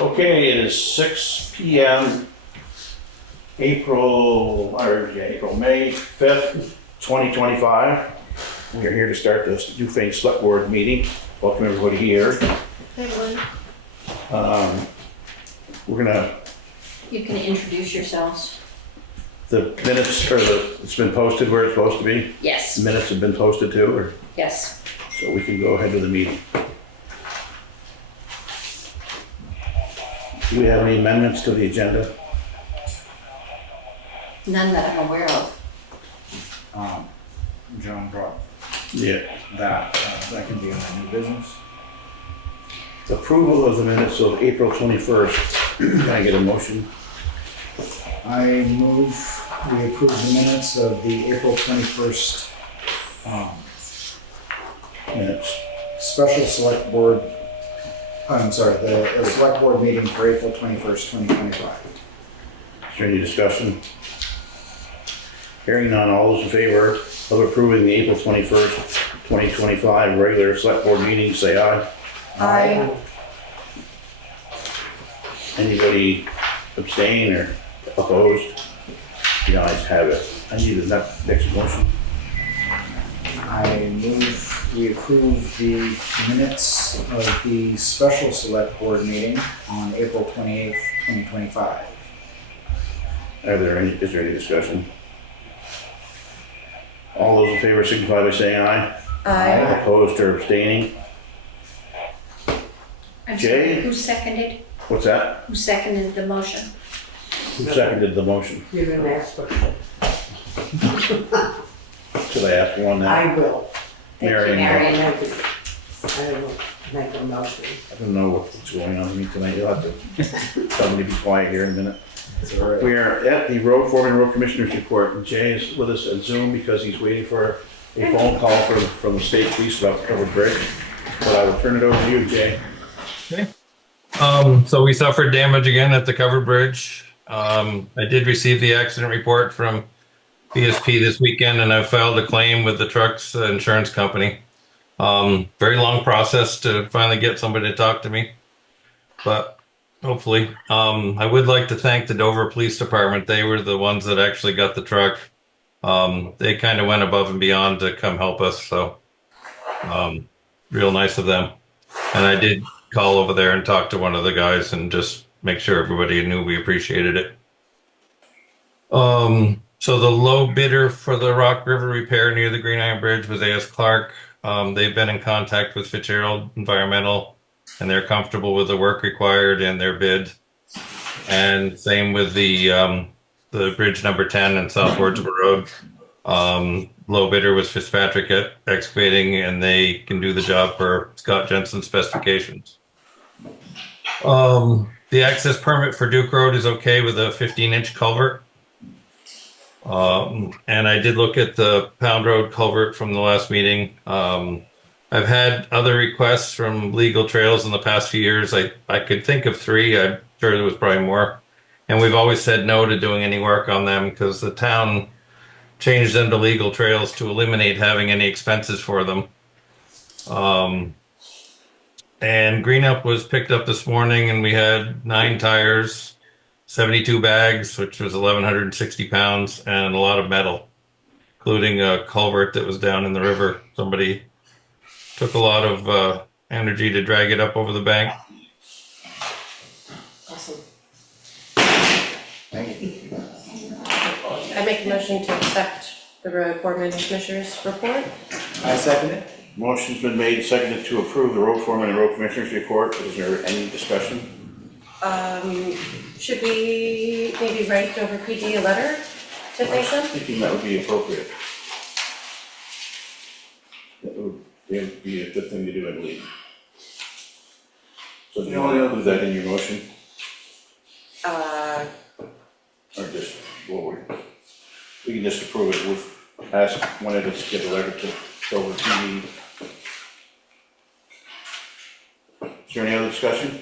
Okay, it is 6 p.m. May 5th, 2025. We are here to start this Newfane Selectboard meeting. Welcome everybody here. Hey, We're you can introduce yourselves. the minutes, it's been posted where it's supposed to be? Yes. The minutes have been posted too, or? Yes. So we can go ahead with the meeting. Do we have any amendments to the agenda? None that I'm aware of. John brought Yeah. that can be on the new business. Approval of the minutes of April 21st. Can I get a motion? I move we approve the minutes of the April 21st Minutes. special select board, the select board meeting for April 21st, 2025. Is there any discussion? Hearing none, all those in favor of approving the April 21st, 2025 regular select board meeting, say aye. Aye. Anybody abstain or opposed? The ayes have it. I need the next motion. I move we approve the minutes of the special select board meeting on April 28th, 2025. Is there any discussion? All those in favor signify by saying aye. Aye. Opposed or abstaining? I'm Jay? sorry, who seconded? What's that? Who seconded the motion? Who seconded the motion? You're gonna ask for it. Should I ask one now? I will. Mary, I will make a motion. I don't know what's going on with me tonight. You'll have to tell me to be quiet here in a minute. Is that right? We are at the Foreman Road Commissioners report, and Jay is with us at Zoom because he's waiting for a phone call from the state police about the covered bridge. But I will turn it over to you, Jay. Okay. So we suffered damage again at the covered bridge. I did receive the accident report from BSP this weekend, and I filed a claim with the truck's insurance company. Very long process to finally get somebody to talk to me, but hopefully. I would like to thank the Dover Police Department. They were the ones that actually got the truck. They kind of went above and beyond to come help us, so real nice of them. And I did call over there and talk to one of the guys and just make sure everybody knew we appreciated it. So the low bidder for the Rock River repair near the Green Iron Bridge was A.S. Clark. They've been in contact with Fitzgerald Environmental, and they're comfortable with the work required and their bid. And same with the bridge number 10 in South Rosenbauer Road. Low bidder was Fitzpatrick at Excavating, and they can do the job for Scott Jensen's specifications. The access permit for Duke Road is okay with a 15-inch culvert. And I did look at the Pound Road culvert from the last meeting. I've had other requests from Legal Trails in the past few years. I could think of 3. I'm sure there was probably more. And we've always said no to doing any work on them because the town changed them to Legal Trails to eliminate having any expenses for them. And Green Up was picked up this morning, and we had 9 tires, 72 bags, which was 1,160 pounds, and a lot of metal, including a culvert that was down in the river. Somebody took a lot of energy to drag it up over the bank. Awesome. Thank you. I make a motion to accept the road foreman commissioners report. I second it. Motion's been made and seconded to approve the road foreman and road commissioners report. Is there any discussion? Should we maybe write Dover PD a letter to thank I'm them? thinking that would be appropriate. That would be a good thing to do, I believe. So do you want to do that in your motion, or just, we can just approve it with, ask one of us to get a letter to Dover PD. Is there any other discussion?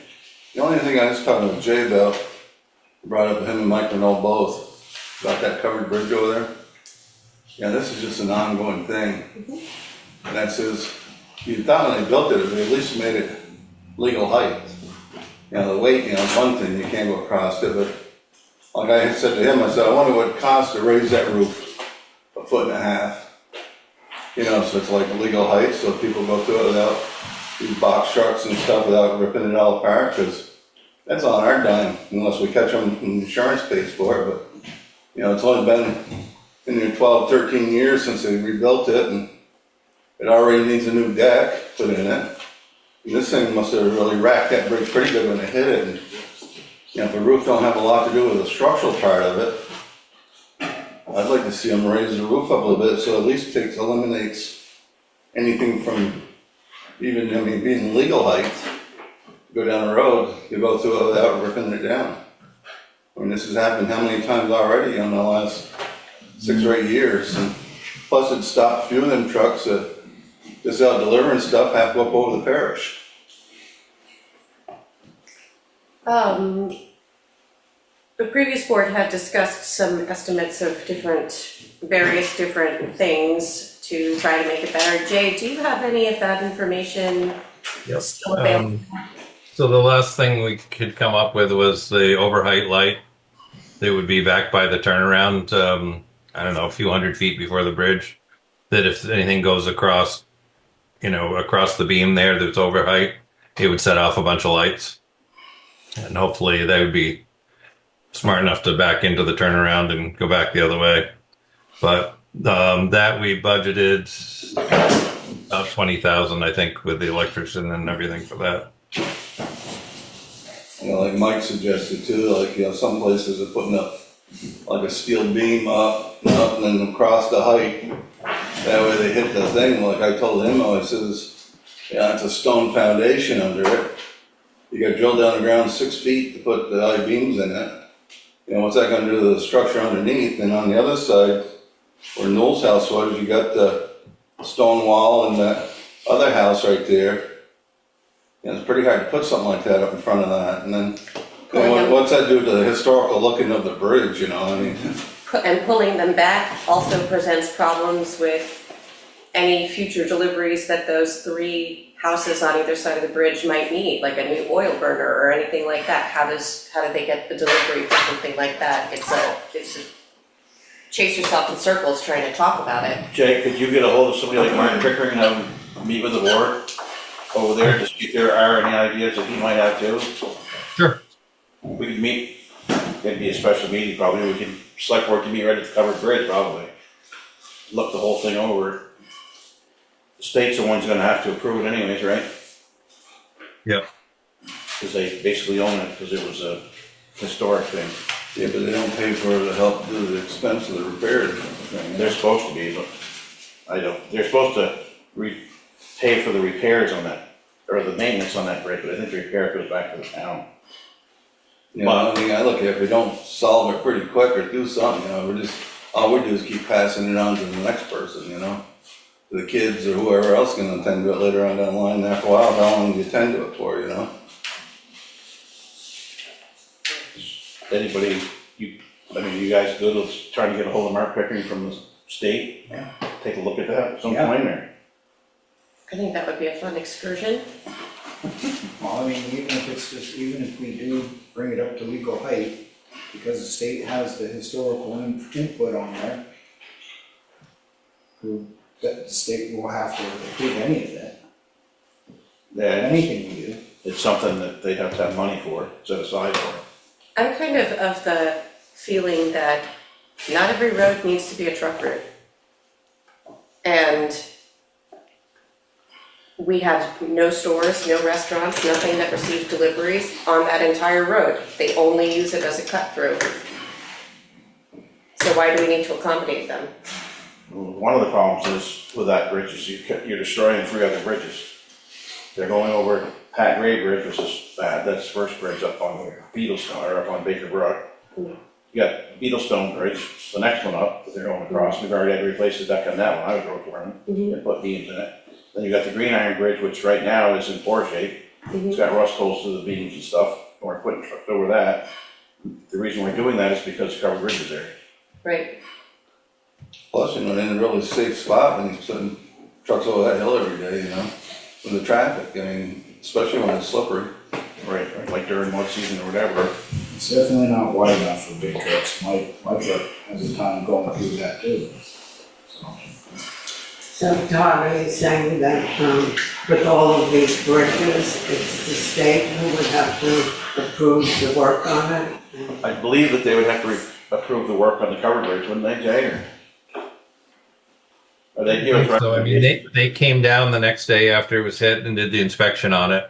The only thing I was talking with Jay about, brought up him and Mike know both, about that covered bridge over there. Yeah, this is just an ongoing thing. And that says, you thought when they built it, they at least made it legal height. You know, the weight, you know, is one thing, you can't go across it, but like I said to him, I said, I wonder what it costs to raise that roof 1.5 feet. You know, so it's like legal height, so people go through it without these box trucks and stuff, without ripping it all apart, because that's on our dime, unless we catch them and insurance pays for it, but, you know, it's only been in there 12, 13 years since they rebuilt it, and it already needs a new deck put in it. And this thing must have really racked that bridge pretty good when it hit it, and, you know, if the roof don't have a lot to do with the structural part of it, I'd like to see them raise the roof up a little bit, so at least eliminates anything from even, I mean, being legal height. Go down the road, you go through it without ripping it down. I mean, this has happened how many times already in the last 6 or 8 years, and plus it stopped a few of them trucks that just out delivering stuff have to go up over the parish. The previous board had discussed some estimates of various different things to try to make it better. Jay, do you have any of that information still available? So the last thing we could come up with was the overheight light that would be back by the turnaround, I don't know, a few 100 feet before the bridge, that if anything goes across, you know, across the beam there that's overheight, it would set off a bunch of lights. And hopefully they would be smart enough to back into the turnaround and go back the other way. But that we budgeted about 20,000, I think, with the electrician and everything for that. You know, like Mike suggested too, like, you know, some places are putting up like a steel beam up and then across the height. That way they hit the thing, like I told him, I says, yeah, it's a stone foundation under it. You got to drill down the ground 6 feet to put the I-beams in it. You know, what's that going to do to the structure underneath? And on the other side, where Noel's house was, you got the stone wall and that other house right there. You know, it's pretty hard to put something like that up in front of that. And then, you know, what's that do to the historical looking of the bridge, you know? I mean, And pulling them back also presents problems with any future deliveries that those 3 houses on either side of the bridge might need, like a new oil burner or anything like that. How do they get the delivery for something like that? It's a chase yourself in circles trying to talk about it. Jay, could you get a hold of somebody like Martin Pickering and have him meet with the board over there to see if there are any ideas that he might have too? Sure. We could meet, it'd be a special meeting probably, we can, select board can meet right at the covered bridge probably. Look the whole thing over. The state's the one's gonna have to approve it anyways, right? Yep. Because they basically own it, because it was a historic thing. yeah, but they don't pay for the help do the expense of the repairs. They're supposed to be, but I don't, they're supposed to pay for the repairs on that, or the maintenance on that bridge, but I think the repair goes back to the town. You know, I mean, I look at it, if we don't solve it pretty quick or do something, you know, all we do is keep passing it on to the next person, you know? To the kids or whoever else can attend to it later on down the line, and after a while, how long do you attend to it for, you know? Anybody, you guys good with trying to get a hold of Mark Pickering from the state? Yeah. Take a look at that at some Yeah. point there. I think that would be a fun excursion. Well, I mean, even if we do bring it up to legal height, because the state has the historical input on there, that the state will have to approve any of that, Yeah, anything we do. it's something that they'd have to have money for, set aside for. I'm kind of the feeling that not every road needs to be a truck route. And we have no stores, no restaurants, nothing that receives deliveries on that entire road. They only use it as a cut through. So why do we need to accommodate them? One of the problems is with that bridge is you're destroying 3 other bridges. They're going over Pat Gray Bridge, which is bad, that's the first bridge up on Beetlestone, or up on Baker Brook. You got Beetlestone Bridge, it's the next one up that they're going across, we've already had to replace the deck on that one, I was road foreman, and put beams in it. Then you got the Green Iron Bridge, which right now is in poor shape, it's got rust holes through the beams and stuff, and we're putting trucks over that. The reason we're doing that is because the covered bridge is there. Right. Plus, you know, they're in a really safe spot when you're putting trucks over that hill every day, you know, with the traffic, I mean, especially when it's slippery. Right, like during mud season or whatever. It's definitely not wide enough for big trucks. My truck has a time going through that too. So Todd, are you saying that, with all of these bridges, it's the state who would have to approve the work on it? I believe that they would have to approve the work on the covered bridge, wouldn't they, Jay? Or they give us So, I mean, they came down the next day after it was hit and did the inspection on it.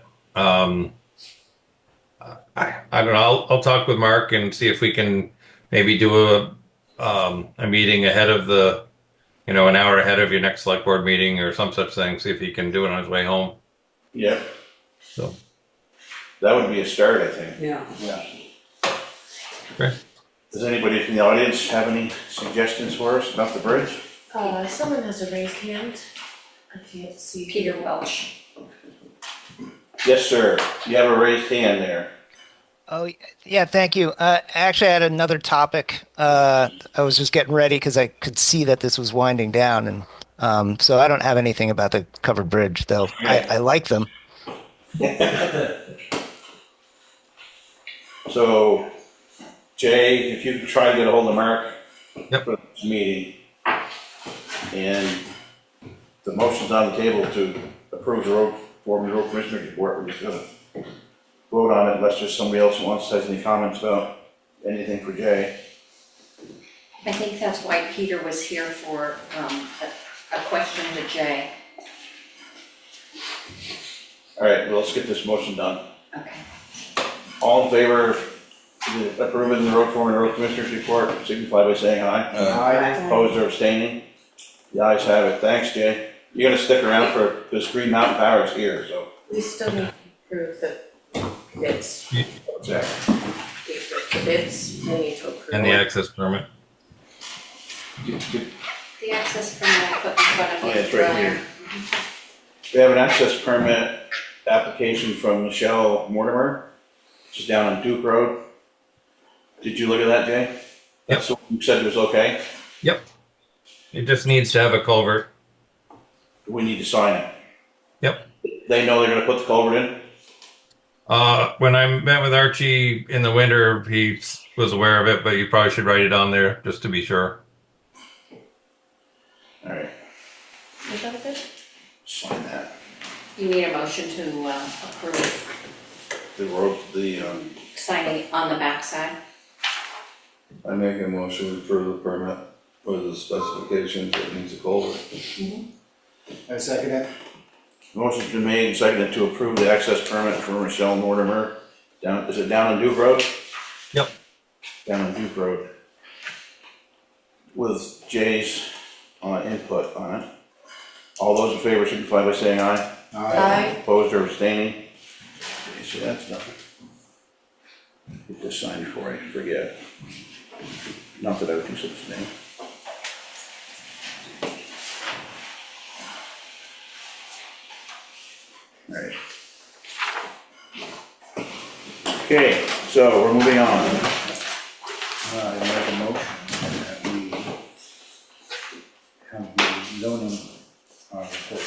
I don't know, I'll talk with Mark and see if we can maybe do a meeting ahead of the, an hour ahead of your next select board meeting or some such thing, see if he can do it on his way home. Yep, So, that would be a start, I think. Yeah. okay. Does anybody from the audience have any suggestions for us about the bridge? Someone has a raised hand. I can't see. Peter Welch. Yes, sir. You have a raised hand there. Oh, yeah, thank you. Actually, I had another topic. I was just getting ready because I could see that this was winding down. And so I don't have anything about the covered bridge, though. I like them. So, Jay, if you could try to get a hold of Mark Yep. for this meeting, and the motion's on the table to approve the Foreman road commissioner's report, we're just gonna vote on it unless there's somebody else who wants to have any comments about anything for Jay. I think that's why Peter was here for a question to Jay. All right, well, let's get this motion done. Okay. All in favor of approving the Foreman road commissioner's report, signify by saying aye. Aye. Opposed or abstaining? The ayes have it. Thanks, Jay. You're gonna stick around for, this Green Mountain Power is here, so. We still need to approve the bids. Exactly. The bids, we need to approve. And the access permit. The access permit I put in front of you Oh, yeah, it's right earlier. here. We have an access permit application from Michelle Mortimer, which is down on Duke Road. Did you look at that, Jay? That's the one you said it was okay? Yep. It just needs to have a culvert. We need to sign it. Yep. They know they're gonna put the culvert in? When I met with Archie in the winter, he was aware of it, but you probably should write it on there just to be sure. All right, Is that a bid? sign that. You need a motion to approve The road, signing on the backside. I make a motion to approve the permit with the specifications that needs a culvert. I second it. motion's been made and seconded to approve the access permit for Michelle Mortimer. Is it down on Duke Road? Yep. Down on Duke Road. With Jay's input on it. All those in favor signify by saying aye. Aye. Opposed or abstaining? Okay, so that's nothing. Get this signed before I forget. Not that I would consider abstaining. All right. Okay, so we're moving on. I make a motion that we have the zoning report,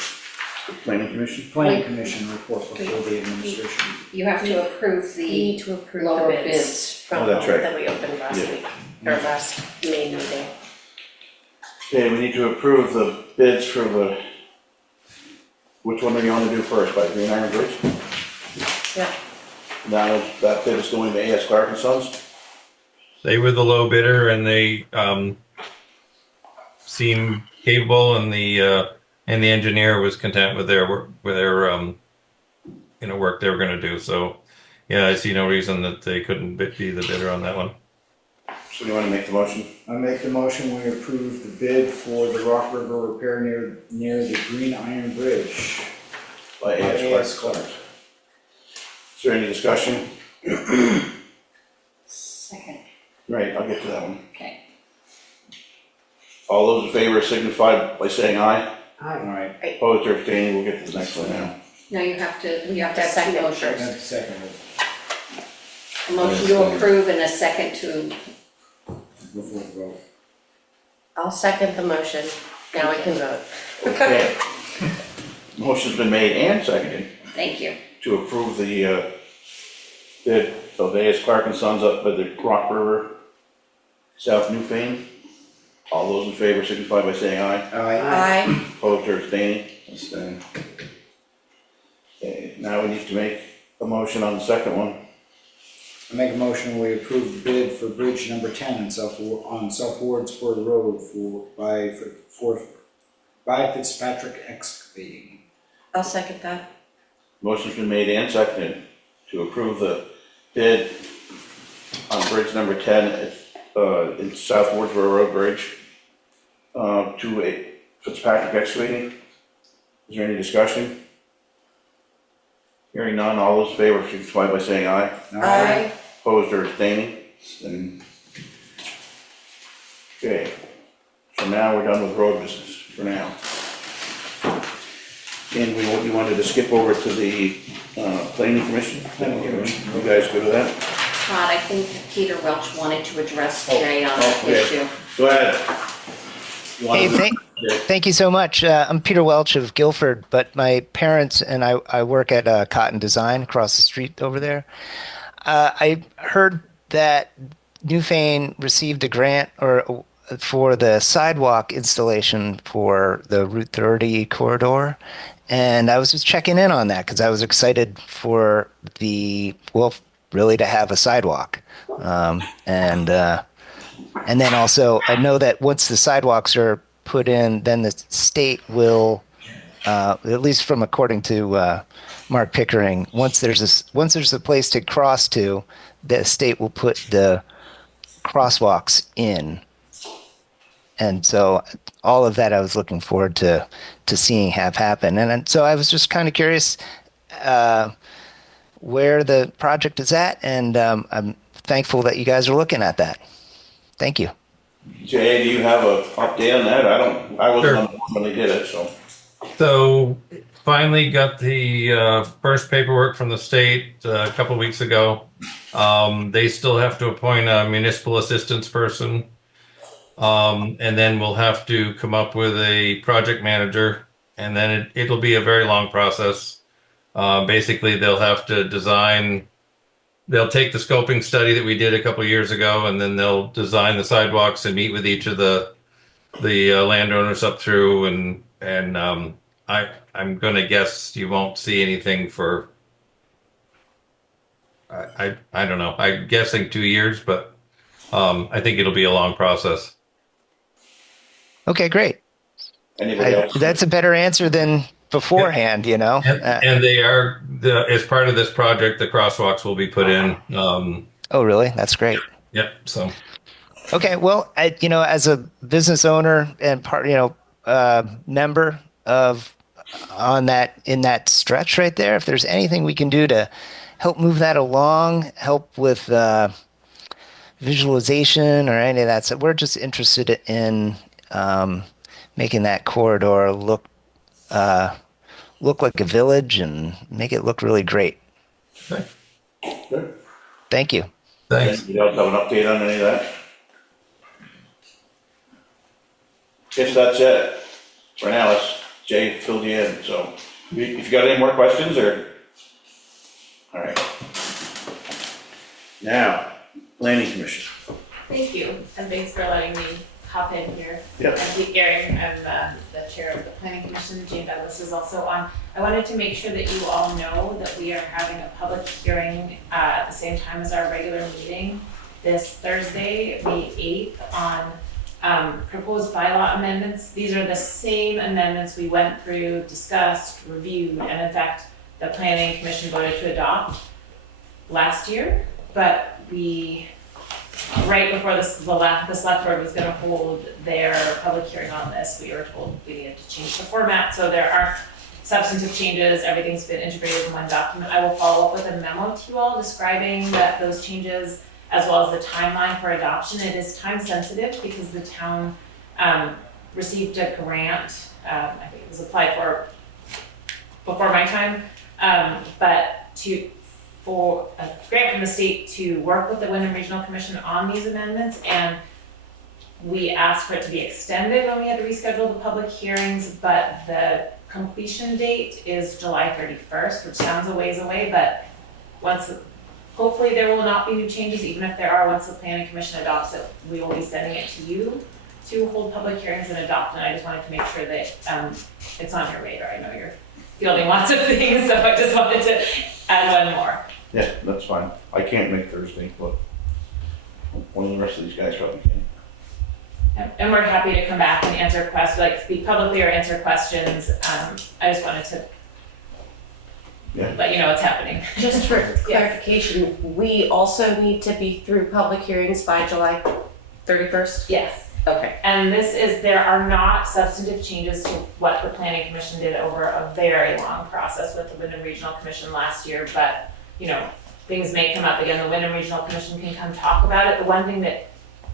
Planning Commission? planning commission report before the administration. You have to approve We the need to approve the lower bids bids. from Oh, that's right. that we opened last Yeah. week, or last May meeting. Okay, we need to approve the bids for the, which one do you want to do first, by Green Iron Bridge? Yeah. Now, that bid is going to A.S. Clark and Sons? They were the low bidder and they seemed capable, and the engineer was content with their work, work they were going to do. So, yeah, I see no reason that they couldn't be the bidder on that one. So you want to make the motion? I make the motion, we approve the bid for the Rock River repair near the Green Iron Bridge. By A.S. Clark. Is there any discussion? Second. Right, I'll get to that one. Okay. All those in favor signify by saying aye. All right, Opposed or abstaining, we'll get to the next one now. No, you have to That's second two first. motions. that's seconded. A motion to approve and a second to, Before the vote. I'll second the motion. Now we can vote. Okay. Motion's been made and seconded thank you. to approve the bid, Aldeas Clark and Sons up by the Rock River, South Newfane. All those in favor signify by saying aye. Aye. Opposed or abstaining? Abstain. Okay, now we need to make a motion on the second one. I make a motion, we approve the bid for bridge number 10 on South Wardsboro Road by Fitzpatrick Excavating. I'll second that. Motion's been made and seconded to approve the bid on bridge number 10 in South Wardsboro Road Bridge to a Fitzpatrick Excavating. Is there any discussion? Hearing none, all those in favor signify by saying aye. Aye. Opposed or abstaining? Abstain. Okay, so now we're done with road business for now. And we wanted to skip over to the planning commission. Planning commission. You guys good with that? Todd, I think Peter Welch wanted to address Jay on oh, the okay. issue. Go ahead. You wanna- Hey, thank you so much. I'm Peter Welch of Guilford, but my parents and I work at Cotton Design across the street over there. I heard that Newfane received a grant for the sidewalk installation for the Route 30 corridor, and I was just checking in on that because I was excited for really to have a sidewalk, and then also I know that once the sidewalks are put in, then the state will, at least from according to Mark Pickering, once there's a place to cross to, the state will put the crosswalks in. And so all of that I was looking forward to seeing have happen. And so I was just kind of curious where the project is at, and I'm thankful that you guys are looking at that. Thank you. Jay, do you have an update on that? I wasn't Sure. on the board when they did it, so. So finally got the first paperwork from the state a couple weeks ago. They still have to appoint a municipal assistance person. And then we'll have to come up with a project manager, and then it'll be a very long process. Basically, they'll have to they'll take the scoping study that we did a couple years ago, and then they'll design the sidewalks and meet with each of the landowners up through, and I'm going to guess you won't see anything for, I don't know, I'm guessing 2 years, but I think it'll be a long process. Okay, great. Anybody else? That's a better answer than beforehand, you know. And they are, as part of this project, the crosswalks will be put in. Oh, really? That's great. Yep. So, Okay, well, as a business owner and member of in that stretch right there, if there's anything we can do to help move that along, help with visualization or any of that, so we're just interested in making that corridor look like a village and make it look really great. okay. Good. Thank you. Thanks. You don't have an update on any of that? Guess that's it. For now, Jay filled you in, so if you got any more questions or? All right. Now, planning commission. Thank you, and thanks for letting me hop in here. Yep. I'm Pete Gehring, I'm the chair of the planning commission. Jane Douglas is also on. I wanted to make sure that you all know that we are having a public hearing at the same time as our regular meeting this Thursday, May 8th, on proposed bylaw amendments. These are the same amendments we went through, discussed, reviewed, and in fact, the planning commission voted to adopt last year, but right before the select board was gonna hold their public hearing on this, we were told we needed to change the format, so there aren't substantive changes, everything's been integrated in one document. I will follow up with a memo to you all describing those changes as well as the timeline for adoption. It is time sensitive because the town received a grant, I think it was applied for before my time, but for a grant from the state to work with the Wyndham Regional Commission on these amendments, and we asked for it to be extended when we had to reschedule the public hearings, but the completion date is July 31st, which sounds a ways away, but once hopefully there will not be new changes, even if there are, once the planning commission adopts it, we will be sending it to you to hold public hearings and adopt, and I just wanted to make sure that, it's on your radar. I know you're fielding lots of things, so I just wanted to add one more. Yeah, that's fine. I can't make Thursday, but one of the rest of these guys probably can. And we're happy to come back and answer questions, like speak publicly or answer questions. I just wanted to Yeah. let you know what's happening. Just for clarification, we also need to be through public hearings by July 31st? Yes. Okay. And there are not substantive changes to what the planning commission did over a very long process with the Wyndham Regional Commission last year, but, you know, things may come up again. The Wyndham Regional Commission can come talk about it. The one thing that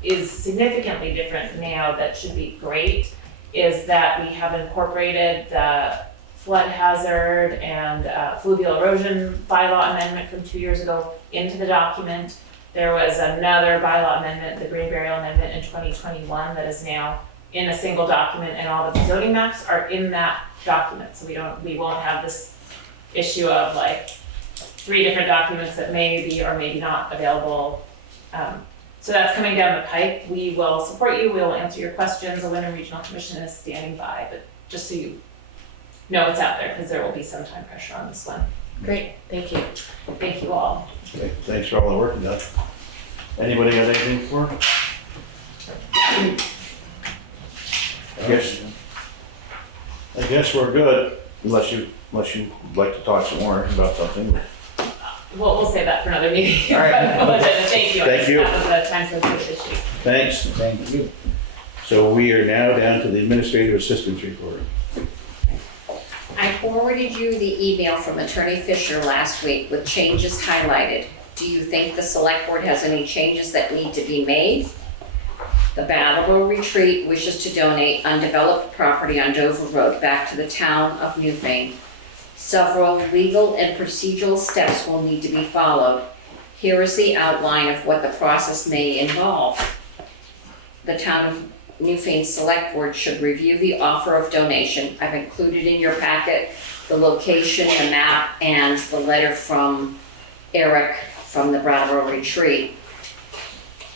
is significantly different now that should be great is that we have incorporated the flood hazard and fluvial erosion bylaw amendment from 2 years ago into the document. There was another bylaw amendment, the Green Burial Amendment in 2021, that is now in a single document, and all the zoning maps are in that document. So we won't have this issue of like 3 different documents that may be or maybe not available. So that's coming down the pipe. We will support you. We will answer your questions. The Wyndham Regional Commission is standing by, but just so you know it's out there, because there will be some time pressure on this one. Great, thank you. Thank you all. Okay, thanks for all the work you done. Anybody got anything for? I guess we're good, unless you'd like to talk some more about something. We'll save that for another meeting. All right. Thank you. Thank you. That was a time-sensitive issue. Thanks. Thank you. So we are now down to the administrative assistance report. I forwarded you the email from Attorney Fisher last week with changes highlighted. Do you think the select board has any changes that need to be made? The Brattleboro Retreat wishes to donate undeveloped property on Dover Road back to the town of Newfane. Several legal and procedural steps will need to be followed. Here is the outline of what the process may involve. The town of Newfane Selectboard should review the offer of donation. I've included in your packet the location, the map, and the letter from Erik from the Brattleboro Retreat.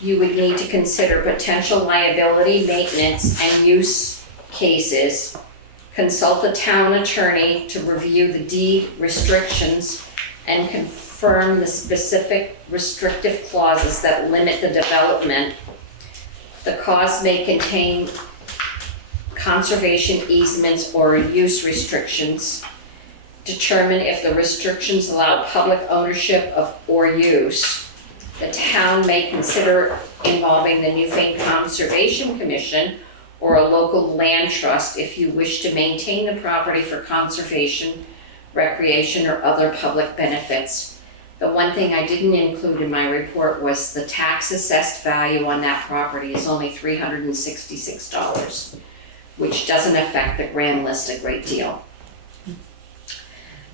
You would need to consider potential liability, maintenance, and use cases. Consult the town attorney to review the deed restrictions and confirm the specific restrictive clauses that limit the development. The cause may contain conservation easements or use restrictions. Determine if the restrictions allow public ownership of or use. The town may consider involving the Newfane Conservation Commission or a local land trust if you wish to maintain the property for conservation, recreation, or other public benefits. The one thing I didn't include in my report was the tax assessed value on that property is only $366, which doesn't affect the grand list a great deal.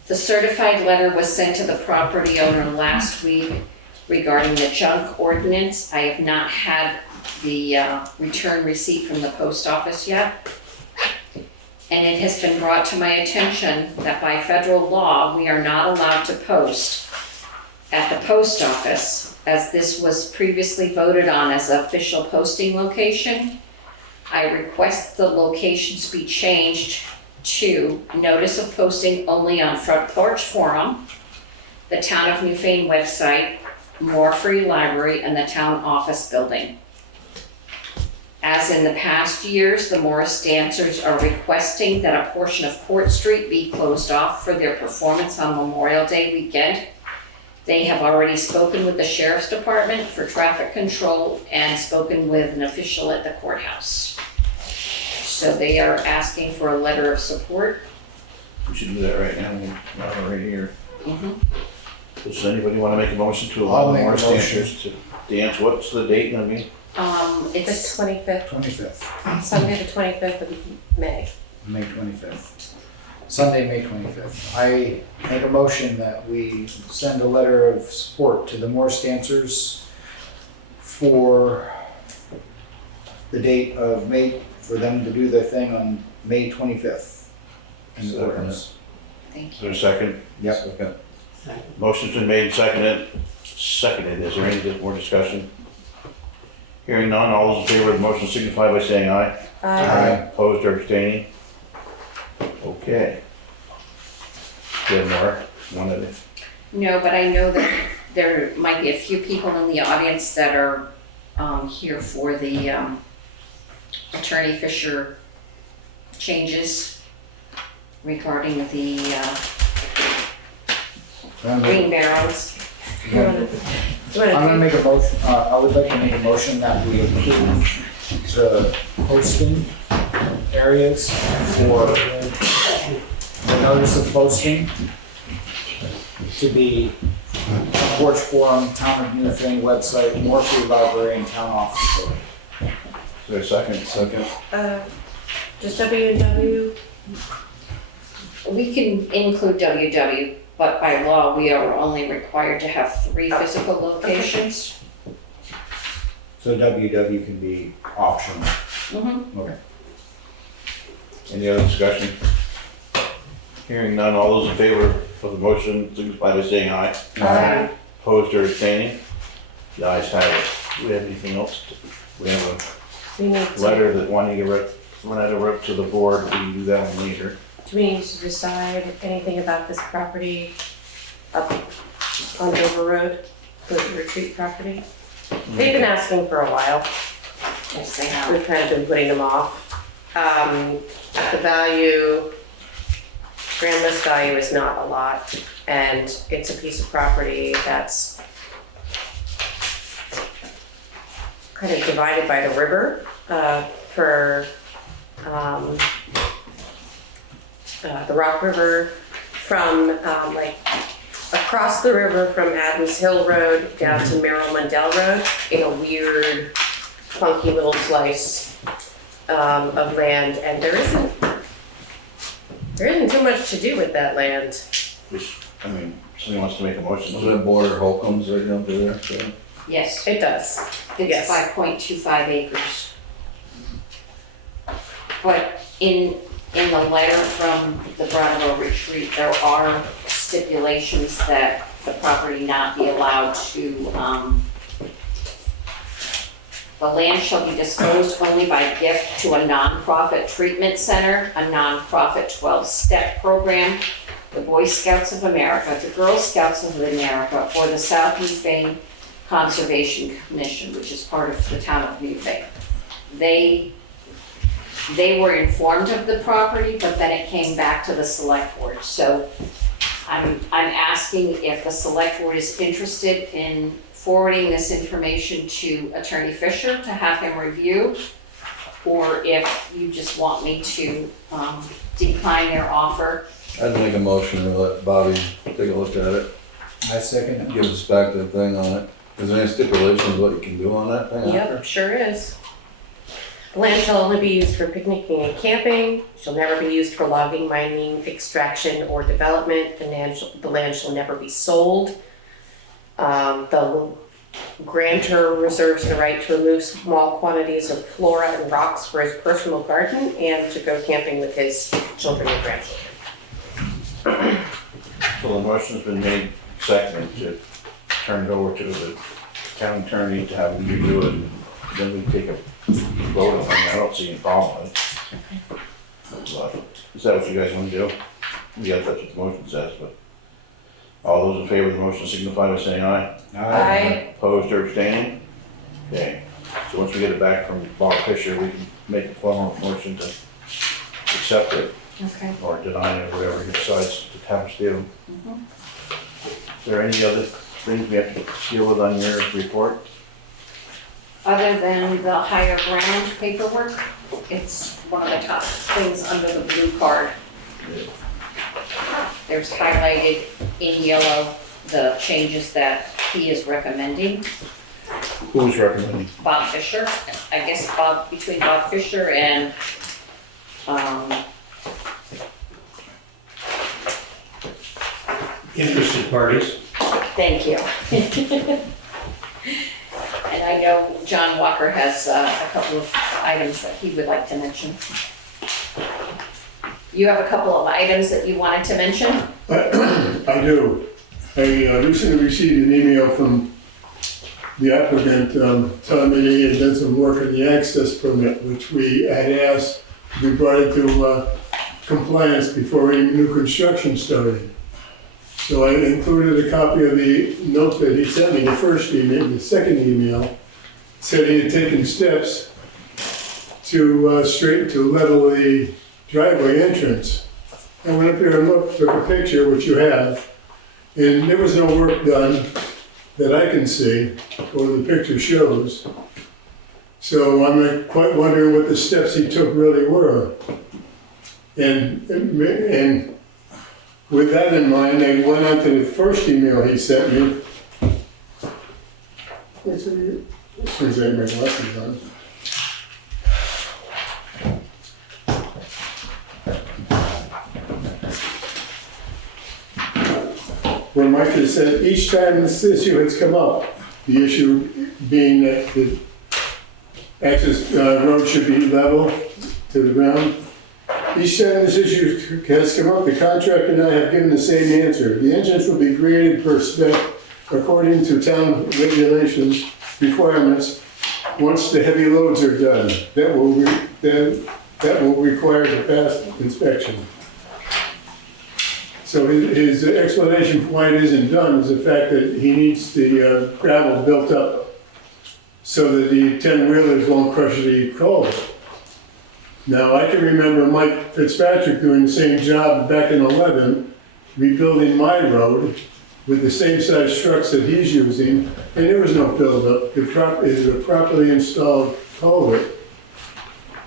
The certified letter was sent to the property owner last week regarding the junk ordinance. I have not had the return receipt from the post office yet. And it has been brought to my attention that by federal law, we are not allowed to post at the post office, as this was previously voted on as an official posting location. I request the locations be changed to notice of posting only on Front Porch Forum, the Town of Newfane website, Moore Free Library, and the town office building. As in the past years, the Morris dancers are requesting that a portion of Court Street be closed off for their performance on Memorial Day weekend. They have already spoken with the Sheriff's Department for traffic control and spoken with an official at the courthouse. So they are asking for a letter of support. We should do that right now, right here. Mm-hmm. Does anybody want to make a motion to allow I'll the make a Morris motion. dancers to dance? What's the date gonna be? The It's 25th, 25th, Sunday the 25th of May. May 25th. Sunday, May 25th. I make a motion that we send a letter of support to the Morse dancers for the date of May, for them to do their thing on May 25th in the courthouse. Thank Is you. there a second? Yep. Motion's been made, seconded. Is there any more discussion? Hearing none, all those in favor of the motion signify by saying aye. Opposed or abstaining? Okay. Good, Mark. One of the, No, but I know that there might be a few people in the audience that are here for the Attorney Fisher changes regarding the green barrels. I'm gonna make a motion, I would like to make a motion that we approve the posting areas for the notice of posting to be Porch Forum, Town of Newfane website, Morphe Library, and Town Office Building. is there a second? Second. Just W&W, We can include WW, but by law, we are only required to have 3 physical locations. So WW can be optional. Mm-hmm. Okay. Any other discussion? Hearing none, all those in favor of the motion signify by saying aye. Aye. Opposed or abstaining? The ayes have it. Do we have anything else? We have we need a to, letter that wanting to run out of to the board, we can do that one later. do we need to decide anything about this property up on Dover Road, the retreat property? They've been asking for a while. Yes, they have. We've kind of been putting them off. The value, grand list value is not a lot, and it's a piece of property that's kind of divided by the river, for, the Rock River from, like, across the river from Adams Hill Road down to Merrill Mundell Road in a weird, funky little slice of land, and there isn't too much to do with that land. Just, I mean, somebody wants to make a motion. So that border Holcomb's right up there, so. Yes, It does. it's Yes. 5.25 acres. But in the letter from the Brattleboro retreat, there are stipulations that the property not be allowed to, the land shall be disposed only by gift to a nonprofit treatment center, a nonprofit 12-step program, the Boy Scouts of America, the Girl Scouts of America, or the South Newfane Conservation Commission, which is part of the town of Newfane. They were informed of the property, but then it came back to the select board. So I'm asking if the select board is interested in forwarding this information to Attorney Fisher to have him review, or if you just want me to decline their offer. I'd make a motion to let Bobby take a look at it, I second it. give us back the thing on it. Is there any stipulations what you can do on that thing? Yep, sure is. The land shall only be used for picnicking and camping, shall never be used for logging, mining, extraction, or development. The land shall never be sold. The grantor reserves the right to remove small quantities of flora and rocks for his personal garden and to go camping with his children and grandchildren. So the motion's been made, seconded to turn it over to the town attorney to have him review it. Then we take a vote on it. I don't see any problem with it. But is that what you guys want to do? Yeah, that's what the motion says, but all those in favor of the motion signify by saying aye. Aye. Opposed or abstaining? Okay, so once we get it back from Bob Fisher, we can make a formal motion to accept it Okay. or deny it or whatever he decides to have us do. Mhm. Is there any other things we have to deal with on your report? Other than the HigherGround paperwork, it's one of the top things under the blue card. There's highlighted in yellow the changes that he is recommending. Who's recommending? Bob Fisher, I guess between Bob Fisher and, Interested parties. thank you. And I know John Walker has a couple of items that he would like to mention. You have a couple of items that you wanted to mention? I do. I recently received an email from the applicant telling me he had done some work on the access permit, which we had asked to be brought into compliance before any new construction started. So I included a copy of the note that he sent me, the first email. The second email said he had taken steps to level the driveway entrance. I went up there and looked, took a picture, which you have, and there was no work done that I can see, or the picture shows. So I'm quite wondering what the steps he took really were. And with that in mind, I went on to the first email he sent me. As soon as I get my glasses on. Where Mike has said, each time this issue has come up, the issue being that the access road should be level to the ground. Each time this issue has come up, the contractor and I have given the same answer. The entrance will be graded per spec according to town regulations requirements once the heavy loads are done. That will require the pass inspection. So his explanation for why it isn't done is the fact that he needs the gravel built up so that the 10-wheelers won't crush the culvert. Now, I can remember Mike Fitzpatrick doing the same job back in '11, rebuilding my road with the same size trucks that he's using, and there was no buildup. It is a properly installed culvert.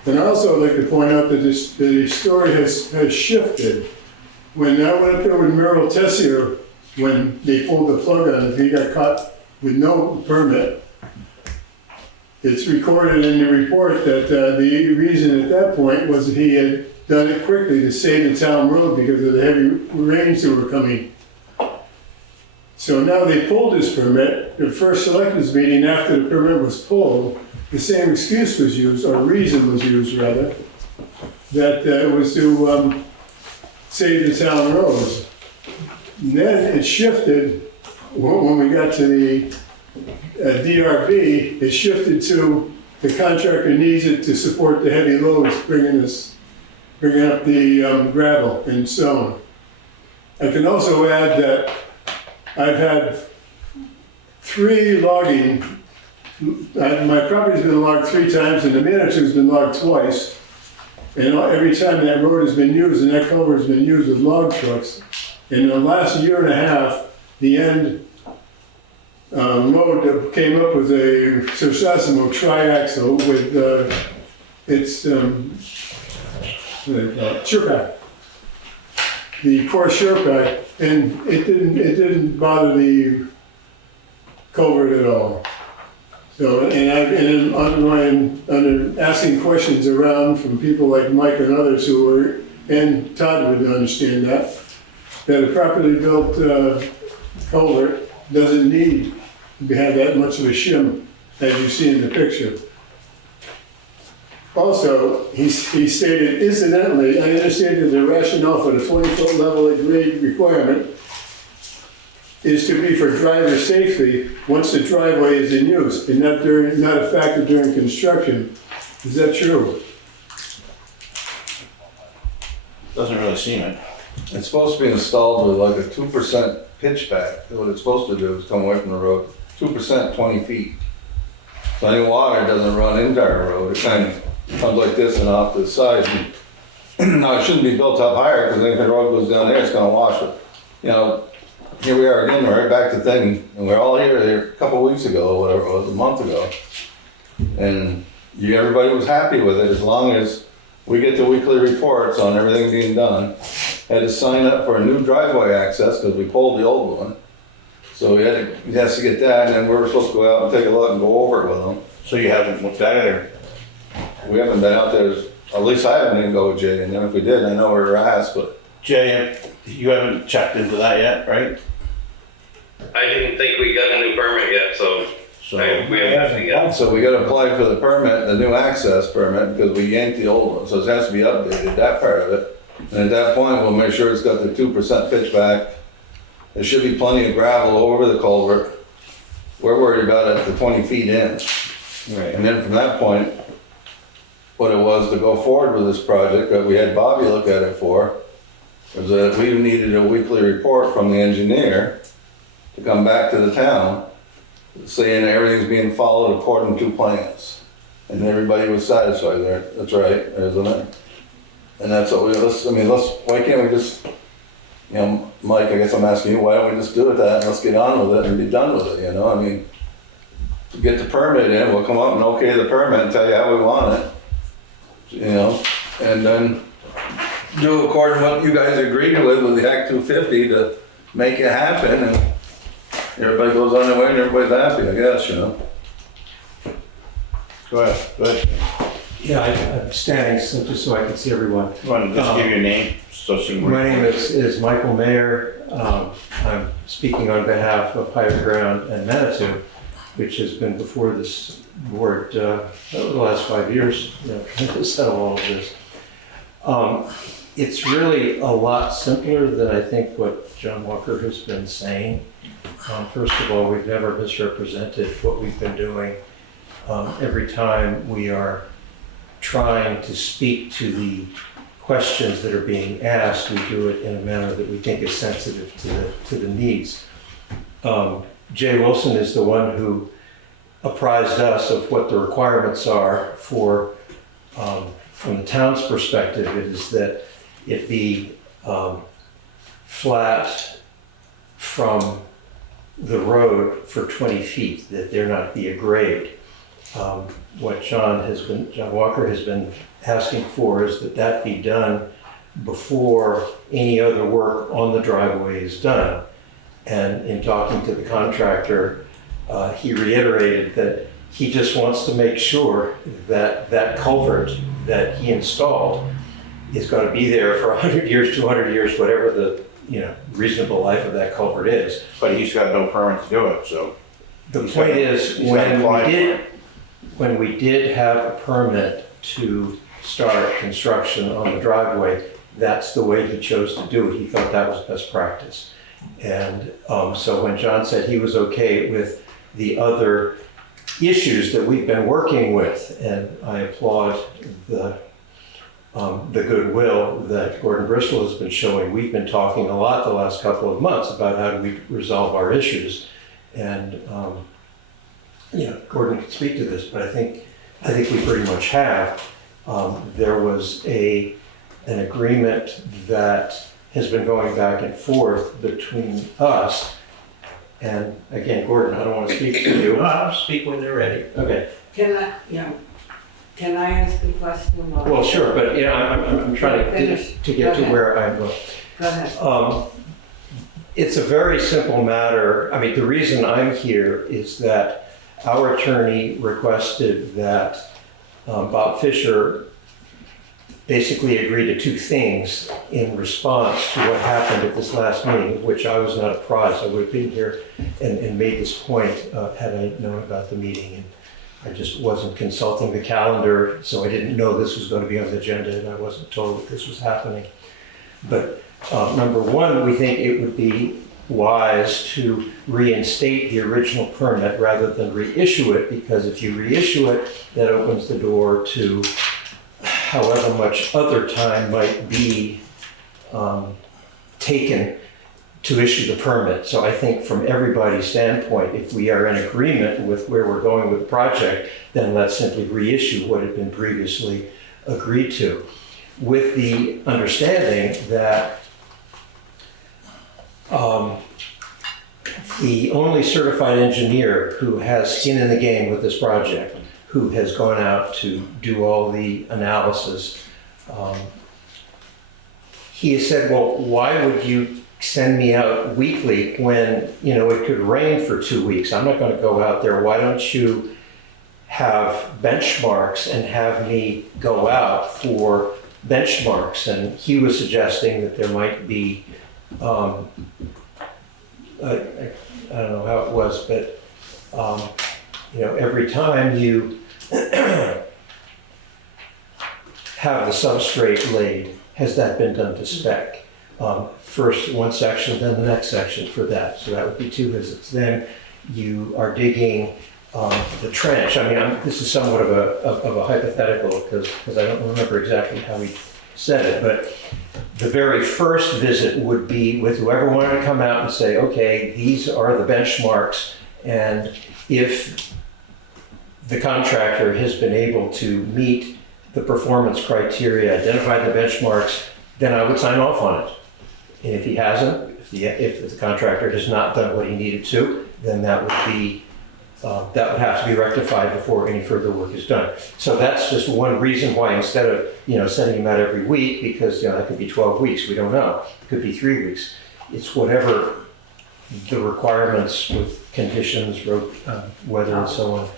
And I also like to point out that the story has shifted. When I went up there with Merrill Tessier, when they pulled the plug on it, he got caught with no permit. It's recorded in the report that the reason at that point was that he had done it quickly to save the town road because of the heavy rains that were coming. So now they pulled his permit. The first selectmen's meeting after the permit was pulled, the same excuse was used, or reason was used rather, that it was to save the town roads. And then it shifted when we got to the DRB, it shifted to the contractor needs it to support the heavy loads, bringing up the gravel and stone. I can also add that I've had 3 logging. My property's been logged 3 times, and the Manitou's been logged twice. And every time that road has been used, and that culvert has been used with log trucks. In the last year and a half, the end load came up with a Sursasimo triaxle with its Surepack, the coarse Surepack, and it didn't bother the culvert at all. So, and under asking questions around from people like Mike and others who were, and Todd would understand that a properly built culvert doesn't need to have that much of a shim as you see in the picture. Also, he stated, incidentally, I understand that the rationale for the 20-foot level at grade requirement is to be for driver safety once the driveway is in use, and not a factor during construction. Is that true? Doesn't really seem it. It's supposed to be installed with like a 2% pitch back. What it's supposed to do is come away from the road, 2%, 20 feet. So any water doesn't run into our road. It kind of comes like this and off to the side. Now it shouldn't be built up higher because if the road goes down there, it's gonna wash it. You know, here we are again, we're right back to thing, and we're all here a couple of weeks ago, or whatever it was, a month ago. And everybody was happy with it as long as we get the weekly reports on everything being done. Had to sign up for a new driveway access because we pulled the old one. So he has to get that, and then we're supposed to go out and take a look and go over it with them. So you haven't looked at it, or? We haven't been out there, at least I haven't even go with Jay, and then if we did, I know where we're at, but. Jay, you haven't checked into that yet, right? I didn't think we got a new permit yet, so So, we haven't yet. So we gotta apply for the permit, the new access permit, because we yanked the old one, so it has to be updated, that part of it. And at that point, we'll make sure it's got the 2% pitch back. There should be plenty of gravel over the culvert. We're worried about it at the 20 feet in. Right. And then from that point, what it was to go forward with this project that we had Bobby look at it for, was that we needed a weekly report from the engineer to come back to the town saying everything's being followed according to plans. And everybody was satisfied there. That's right, isn't it? And that's what why can't we just, Mike, I guess I'm asking you, why don't we just do it that and let's get on with it and be done with it, I mean, to get the permit in, we'll come up and okay the permit and tell you how we want it, and then do according to what you guys agreed with the Act 250 to make it happen, and everybody goes on their way and everybody's happy, I guess, Go ahead. Yeah, I'm standing just so I can see everyone. You want to just give your name, so she can. My name is Michael Mayer. I'm speaking on behalf of HigherGround and Manitou, which has been before this board over the last 5 years, trying to settle all of this. It's really a lot simpler than I think what John Walker has been saying. First of all, we've never misrepresented what we've been doing. Every time we are trying to speak to the questions that are being asked, we do it in a manner that we think is sensitive to the needs. Jay Wilson is the one who apprised us of what the requirements are for, from the town's perspective, it is that it be flat from the road for 20 feet, that there not be a grade. What John Walker has been asking for is that be done before any other work on the driveway is done. And in talking to the contractor, he reiterated that he just wants to make sure that that culvert that he installed is going to be there for 100 years, 200 years, whatever the reasonable life of that culvert is. But he's got no permit to do it, so. The point is, when we did have a permit to start construction on the driveway, that's the way he chose to do it. He thought that was best practice. And so when John said he was okay with the other issues that we've been working with, and I applaud the goodwill that Gordon Bristol has been showing. We've been talking a lot the last couple of months about how do we resolve our issues. And Gordon can speak to this, but I think we pretty much have. There was an agreement that has been going back and forth between us. And again, Gordon, I don't want to speak for you. I'll speak when they're ready. Okay. Can I ask a question? Well, sure, but I'm trying to get to where I'm going. Go ahead. It's a very simple matter. I mean, the reason I'm here is that our attorney requested that Bob Fisher basically agreed to two things in response to what happened at this last meeting, of which I was not apprised. I would have been here and made this point had I known about the meeting. And I just wasn't consulting the calendar, so I didn't know this was going to be on the agenda, and I wasn't told that this was happening. But number one, we think it would be wise to reinstate the original permit rather than reissue it, because if you reissue it, that opens the door to however much other time might be taken to issue the permit. So I think from everybody's standpoint, if we are in agreement with where we're going with the project, then let's simply reissue what had been previously agreed to, with the understanding that the only certified engineer who has skin in the game with this project, who has gone out to do all the analysis, he has said, well, why would you send me out weekly when, it could rain for 2 weeks? I'm not going to go out there. Why don't you have benchmarks and have me go out for benchmarks? And he was suggesting that there might be, I don't know how it was, but every time you have the substrate laid, has that been done to spec? first one section, then the next section for that. So that would be 2 visits. Then you are digging the trench. I mean, this is somewhat of a hypothetical because I don't remember exactly how he said it, but the very first visit would be with whoever wanted to come out and say, okay, these are the benchmarks, and if the contractor has been able to meet the performance criteria, identify the benchmarks, then I would sign off on it. And if he hasn't, if the contractor has not done what he needed to, then that would be that would have to be rectified before any further work is done. So that's just one reason why, instead of sending him out every week, because that could be 12 weeks, we don't know. It could be 3 weeks. It's whatever the requirements with conditions, road, weather, and so on.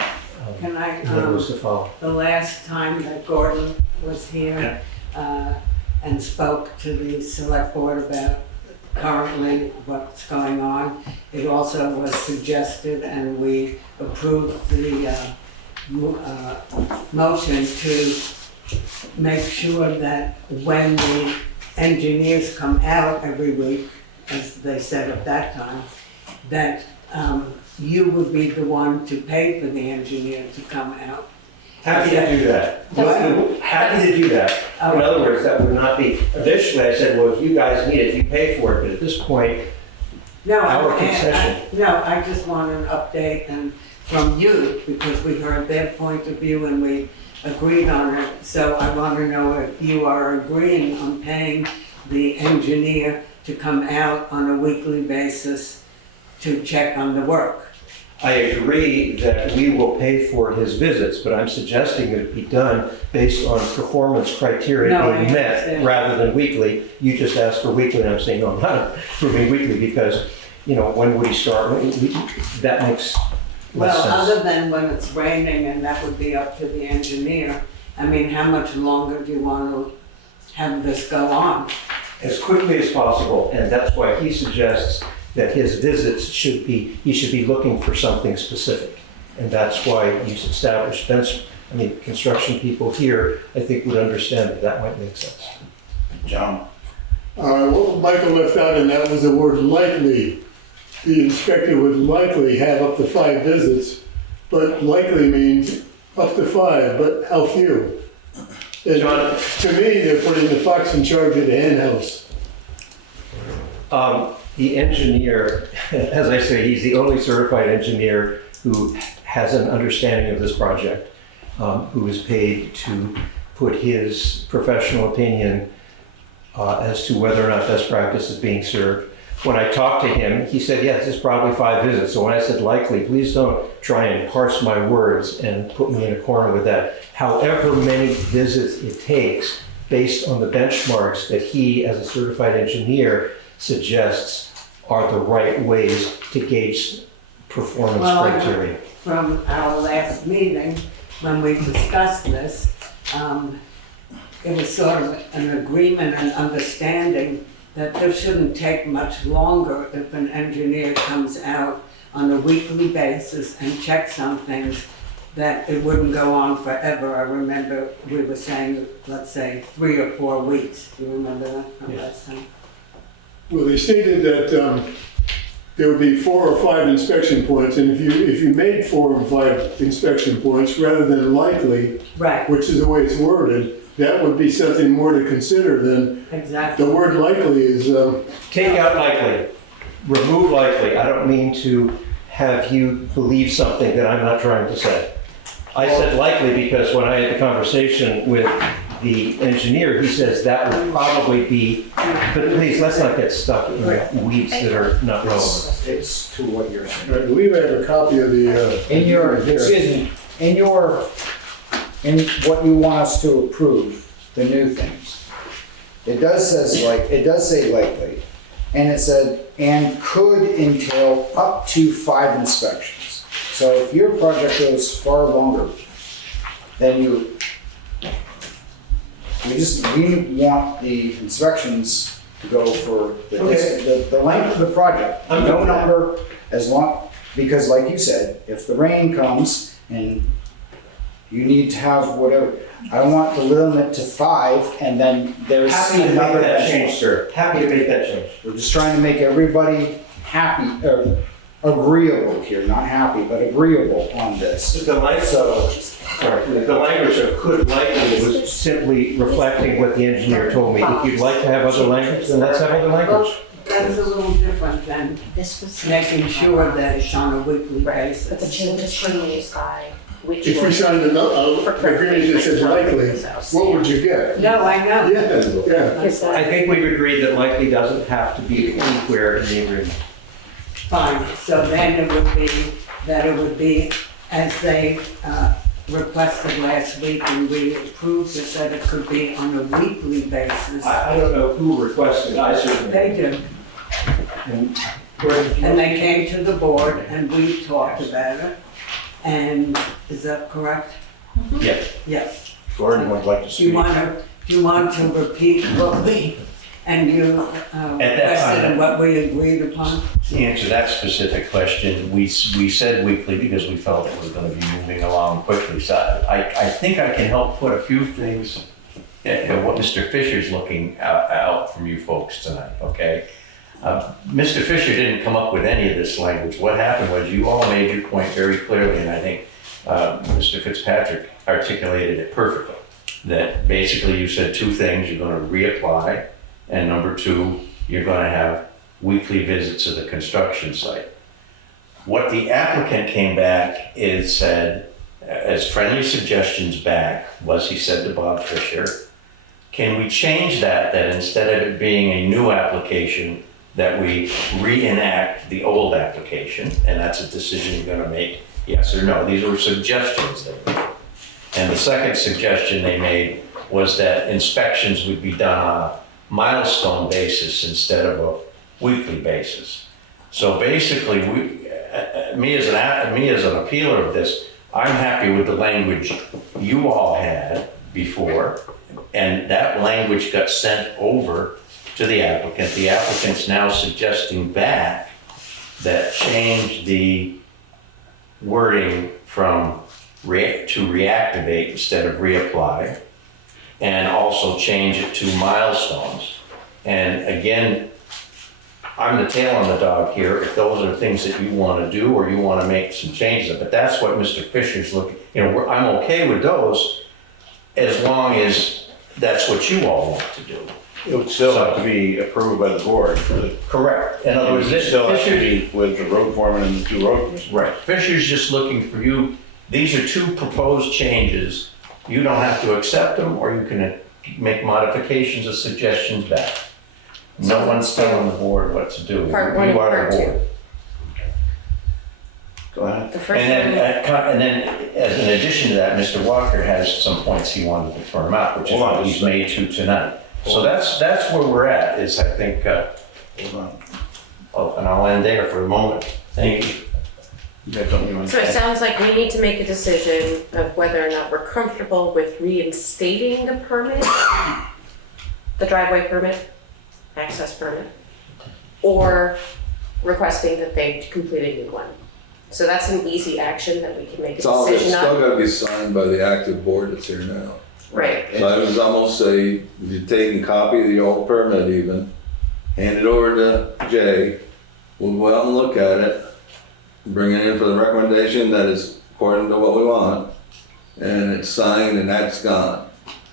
Can I, was to follow. the last time that Gordon was here and spoke to the select board about currently what's going on, it also was suggested, and we approved the motion to make sure that when the engineers come out every week, as they said at that time, that you would be the one to pay for the engineer to come out. Happy to do that. Happy to do that. In other words, that would not be, initially I said, well, if you guys need it, you pay for it, but at this point, our concession. I just want an update and from you, because we heard their point of view and we agreed on it. So I want to know if you are agreeing on paying the engineer to come out on a weekly basis to check on the work. I agree that we will pay for his visits, but I'm suggesting that it be done based on performance criteria being met rather than weekly. You just asked for weekly, and I'm saying, no, I'm not approving weekly because, when would he start? That makes less sense. Other than when it's raining, and that would be up to the engineer, I mean, how much longer do you want to have this go on? As quickly as possible, and that's why he suggests that his visits he should be looking for something specific. And that's why he's established construction people here, I think, would understand that might make sense. John? What Michael left out, and that was the word likely. The inspector would likely have up to 5 visits, but likely means up to 5, but how few? And John, to me, they're putting the fox in charge of the hen house. The engineer, as I say, he's the only certified engineer who has an understanding of this project, who is paid to put his professional opinion as to whether or not best practice is being served. When I talked to him, he said, yes, it's probably 5 visits. So when I said likely, please don't try and parse my words and put me in a corner with that. However many visits it takes, based on the benchmarks that he, as a certified engineer, suggests are the right ways to gauge performance criteria. From our last meeting, when we discussed this, it was sort of an agreement and understanding that this shouldn't take much longer if an engineer comes out on a weekly basis and checks on things, that it wouldn't go on forever. I remember we were saying, let's say, 3 or 4 weeks. Do you remember that from last time? Well, they stated that there would be 4 or 5 inspection points, and if you made 4 or 5 inspection points rather than likely, right, which is the way it's worded, that would be something more to consider than exactly. The word likely is. Take out likely, remove likely. I don't mean to have you believe something that I'm not trying to say. I said likely because when I had the conversation with the engineer, he says that would probably be, but please, let's not get stuck in weeds that are not relevant. It's to what you're saying. I believe I have a copy of the. In what you want us to approve, the new things. It does say likely, and it said, and could entail up to 5 inspections. So if your project goes far longer, then we want the inspections to go for the length of the project. No number, as long, because like you said, if the rain comes and You need to have whatever, I want the limit to 5 and then there's Happy to make another that change, benchmark. sir. Happy to make that change. We're just trying to make everybody happy, or agreeable here, not happy, but agreeable on this. The language, the language of could likely was simply reflecting what the engineer told me. If you'd like to have other language, then let's have other language. That's a little different than This was. making sure that it's on a weekly basis. But the changes were made by which If we was- signed an agreement that says likely, what would you get? No, I know. Yeah. I think we've agreed that likely doesn't have to be anywhere in the agreement. Fine, so then it would be as they requested last week, and we approved it, that it could be on a weekly basis. I don't know who requested, I certainly. They do, And and they came to the board and we talked about it, and is that correct? Yes. Yes. Gordon would like to Do you speak. want to repeat what we, and you requested and what we agreed upon? To answer that specific question, we said weekly because we felt it was going to be moving along quickly. So I think I can help put a few things at what Mr. Fisher's looking out from you folks tonight, okay? Mr. Fisher didn't come up with any of this language. What happened was you all made your point very clearly, and I think Mr. Fitzpatrick articulated it perfectly. That basically you said two things: you're going to reapply, and number two, you're going to have weekly visits of the construction site. What the applicant came back is said, as friendly suggestions back, was he said to Bob Fisher, can we change that instead of it being a new application, that we reenact the old application, and that's a decision you're gonna make, yes or no. These were suggestions they made. And the second suggestion they made was that inspections would be done on a milestone basis instead of a weekly basis. So basically, me as an appealer of this, I'm happy with the language you all had before, and that language got sent over to the applicant. The applicant's now suggesting back that change the wording from to reactivate instead of reapply, and also change it to milestones. And again, I'm the tail on the dog here if those are things that you want to do or you want to make some changes. But that's what Mr. Fisher's looking, I'm okay with those as long as that's what you all want to do. It would still have to be approved by the board. Correct. In other It words, would still have to Fisher, be with the road foreman and the two road commissioners. right, Fisher's just looking for you, these are two proposed changes. You don't have to accept them, or you can make modifications or suggestions back. No one's telling the board what to do. Part one and You are part the two. board. Go ahead. The first And one, then, as an addition to that, Mr. Walker has some points he wanted to firm out, which is Hold on what a he's second. made to tonight. So that's where we're at, is I think, Hold on. and I'll end there for a moment. Thank you. You got something you want to so it say? sounds like we need to make a decision of whether or not we're comfortable with reinstating the permit, the driveway permit, access permit, or requesting that they complete a new one. So that's an easy action that we can make a It's all, it's decision still on. gotta be signed by the active board that's here now. Right, So I would almost say, if you're taking copy of the old permit even, hand it over to Jay, we'll go out and look at it, bring it in for the recommendation that is according to what we want, and it's signed and that's gone.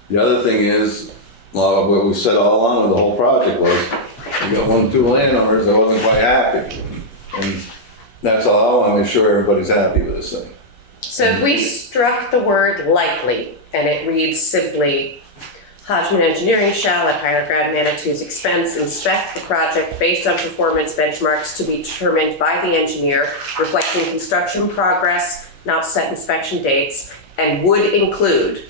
The other thing is, well, what we said all along with the whole project was, you got 1 or 2 landowners that wasn't quite happy. And that's all, I want to make sure everybody's happy with this thing. so if we struck the word likely, and it reads simply, Hodgman Engineering shall, at HigherGround Manitou's expense, inspect the project based on performance benchmarks to be determined by the engineer, reflecting construction progress, not set inspection dates, and would include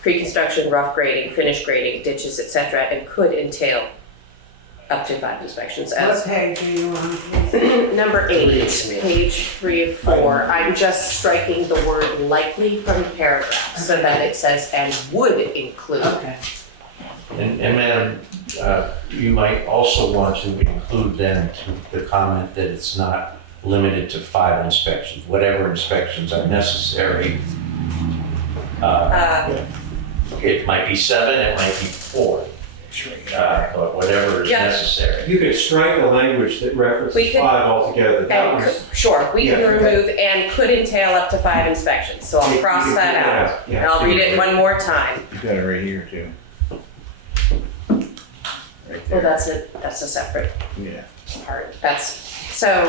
pre-construction rough grading, finish grading, ditches, etc., and could entail up to 5 inspections. What As page are you on? number 8, page 3 of 4, I'm just striking the word likely from the paragraph so that it says and would include. Okay. And Madam, you might also want to include then the comment that it's not limited to 5 inspections, whatever inspections are necessary It might be 7, it might be 4, but whatever is Yeah. necessary. You could strike the language that We references could- 5 altogether. That And, was, sure, we can Yeah. remove and could entail up to 5 inspections, so I'll cross that out. Yeah. And I'll read it one more time. You got it right here too. Right Well, there, that's a separate yeah. part. So,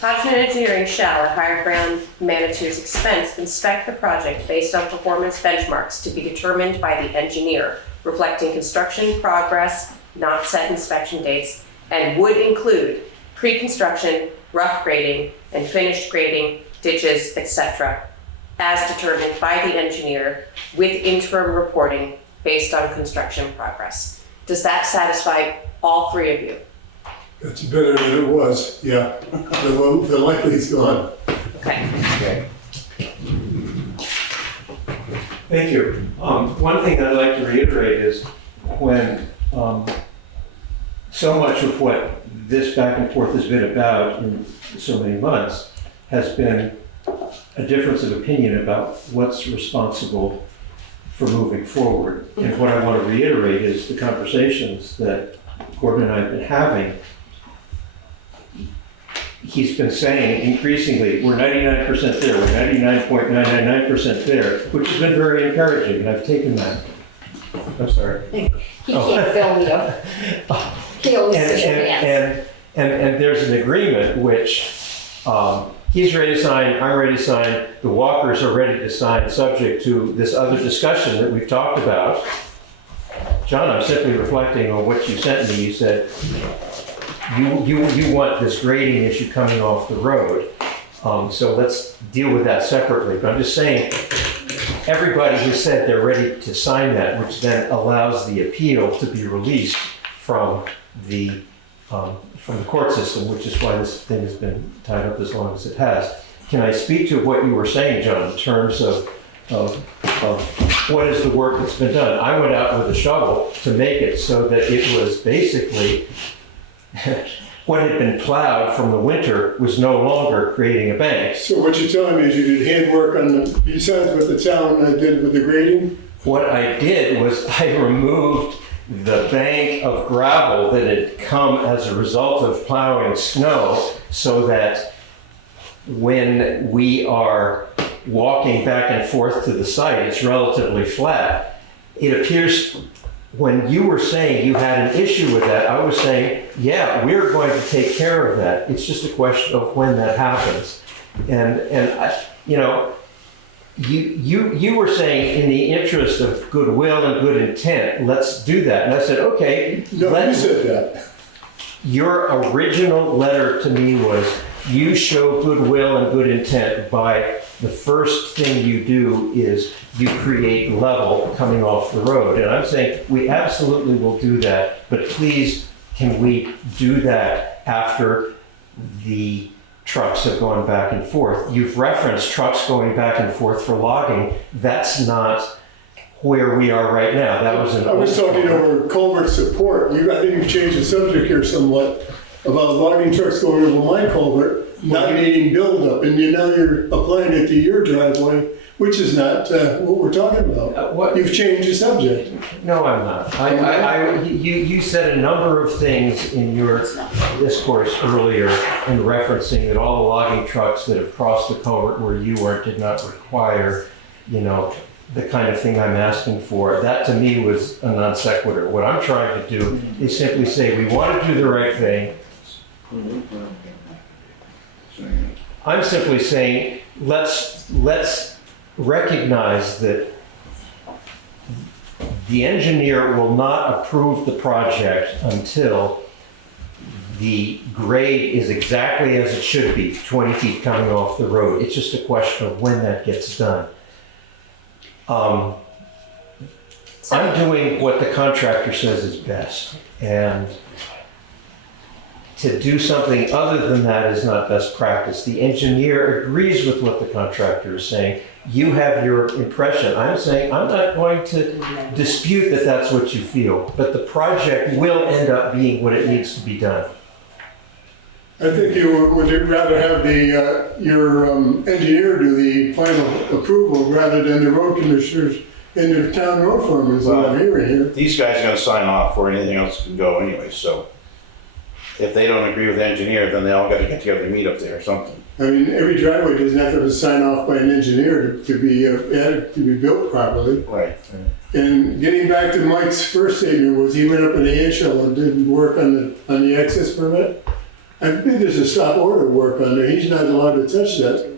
Hodgson Engineering shall, at HigherGround Manitou's expense, inspect the project based on performance benchmarks to be determined by the engineer, reflecting construction progress, not set inspection dates, and would include pre-construction, rough grading, and finished grading, ditches, etc., as determined by the engineer with interim reporting based on construction progress. Does that satisfy all 3 of you? It's better than it was, yeah. The likely's gone. Okay. Thank you. One thing I'd like to reiterate is when so much of what this back and forth has been about in so many months has been a difference of opinion about what's responsible for moving forward. And what I want to reiterate is the conversations that Gordon and I have been having. He's been saying increasingly, we're 99% there, we're 99.999% there, which has been very encouraging, and I've taken that. I'm sorry. He can't film you. He only sees your hands. And there's an agreement which he's ready to sign, I'm ready to sign, the Walkers are ready to sign, subject to this other discussion that we've talked about. John, I'm simply reflecting on what you sent me. You said you want this grading issue coming off the road. So let's deal with that separately. But I'm just saying, everybody has said they're ready to sign that, which then allows the appeal to be released from the court system, which is why this thing has been tied up as long as it has. Can I speak to what you were saying, John, in terms of what is the work that's been done? I went out with a shovel to make it so that it was basically what had been plowed from the winter was no longer creating a bank. So what you're telling me is you did handwork on the, besides what the town did with the grading? What I did was I removed the bank of gravel that had come as a result of plowing snow so that when we are walking back and forth to the site, it's relatively flat. It appears when you were saying you had an issue with that, I was saying, yeah, we're going to take care of that. It's just a question of when that happens. And I, you know, you were saying in the interest of goodwill and good intent, let's do that. And I said, okay. No, you said that. Your original letter to me was, you show goodwill and good intent by the first thing you do is you create level coming off the road. And I'm saying we absolutely will do that, but please can we do that after the trucks have gone back and forth? You've referenced trucks going back and forth for logging. That's not where we are right now. That was I was talking over culvert support. I think you've changed the subject here somewhat about logging trucks going over my culvert, not needing buildup, and now you're applying it to your driveway, which is not what we're talking about. You've changed the subject. No, I'm not. You said a number of things in your discourse earlier in referencing that all the logging trucks that have crossed the culvert where you are did not require, you know, the kind of thing I'm asking for. That to me was a non sequitur. What I'm trying to do is simply say we want to do the right thing. I'm simply saying let's recognize that the engineer will not approve the project until the grade is exactly as it should be, 20 feet coming off the road. It's just a question of when that gets done. I'm doing what the contractor says is best, and to do something other than that is not best practice. The engineer agrees with what the contractor is saying. You have your impression. I'm saying I'm not going to dispute that that's what you feel, but the project will end up being what it needs to be done. I think you would rather have your engineer do the final approval rather than the road commissioners and the town road foreman is what I'm hearing here. These guys are gonna sign off before anything else can go anyway, so if they don't agree with the engineer, then they all gotta get together and meet up there or something. I mean, every driveway doesn't have to be signed off by an engineer to be added, to be built properly. Right. And getting back to Mike's first statement was he went up in the Anthes and didn't work on the access permit. I think there's a stop order work on there. He's not allowed to touch that.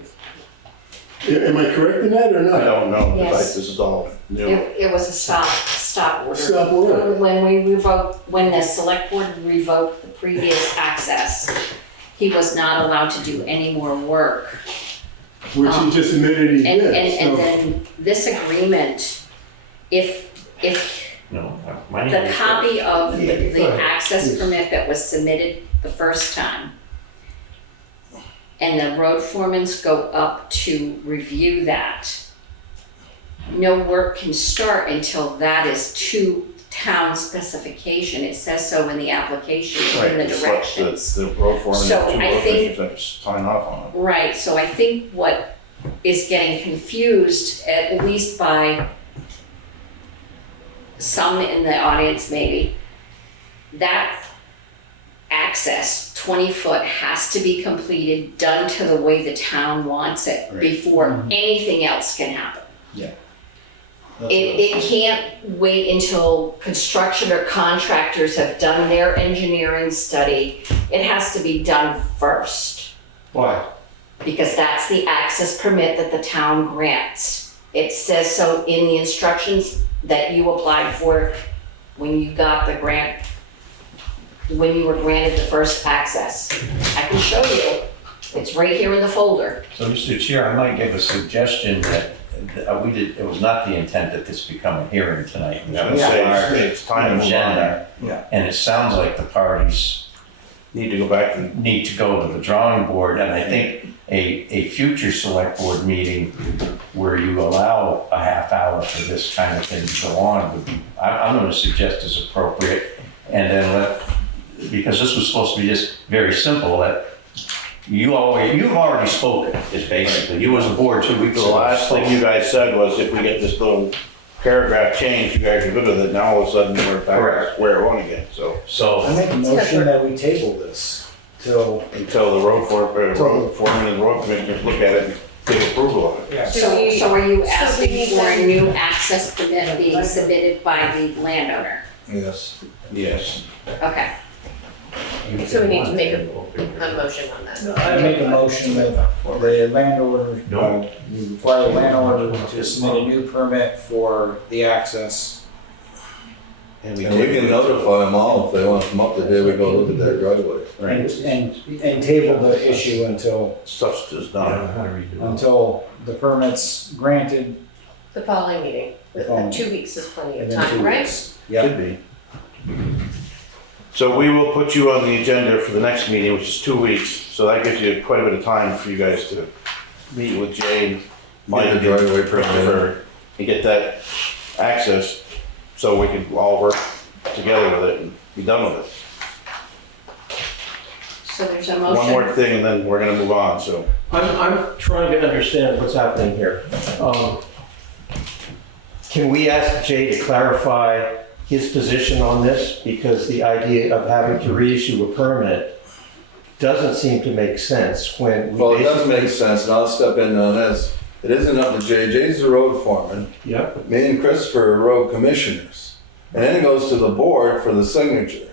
Am I correct in that or I not? don't know, Yes. this is all new. It was a stop order. Stop order. When the select board revoked the previous access, he was not allowed to do any more work. Which he just admitted he And did. then this agreement, if No, my name the is. copy of Yeah, go the ahead. access Yes. permit that was submitted the first time, and the road foremans go up to review that, no work can start until that is to town specification. It says so in the application, in the Right, directions. the road foreman, So the two I road think- commissioners have to sign off on it. Right, so I think what is getting confused, at least by some in the audience maybe, that access, 20 foot, has to be completed, done to the way the town wants it Right. before anything else can happen. That's It can't wait until construction or contractors have done their engineering study. It has to be done first, Why? because that's the access permit that the town grants. It says so in the instructions that you applied for when you got the grant, when you were granted the first access. I can show you. It's right here in the folder. So, Mr. Chair, I might give a suggestion that it was not the intent that this become a hearing tonight. Yeah, let's say it's time to move on. Agenda. Yeah. And it sounds like the parties Need to go back and, need to go to the drawing board, and I think a future select board meeting where you allow a half hour for this kind of thing to go on would be, I'm gonna suggest is appropriate. And then because this was supposed to be just very simple, that you've already spoken, is basically, you as a board 2 weeks the ago. last thing you guys said was if we get this little paragraph changed, you guys are good with it. Now all of a sudden we're back to Correct. square one again, so. So. I make a motion that we table this till. Until the road foreman and road commissioners look at it and give approval of it. So are you So asking we need for a them- new access permit being submitted by the landowner? Yes. Yes. Okay. So we need to make a motion on that. I make a motion that the landowner, we require the landowner to submit a new permit for the access. And we can notify them all if they want to come up the day we go look at their driveway. And table the issue until Such is done. the permit's granted The following meeting, following. 2 weeks is plenty of within time, 2 right? weeks. Yeah. Could be. So we will put you on the agenda for the next meeting, which is 2 weeks. So that gives you quite a bit of time for you guys to meet with Jay, Mike, Get and the driveway permit. Christopher, and get that access so we can all work together with it and be done with it. So there's a One motion. more thing and then we're gonna move on, so. I'm trying to understand what's happening here. Can we ask Jay to clarify his position on this? Because the idea of having to reissue a permit doesn't seem to make sense when we Well, it does basically. make sense, and I'll step in on this. It isn't up to Jay. Jay's the road foreman. Yep. Me and Christopher are road commissioners. And then it goes to the board for the signature.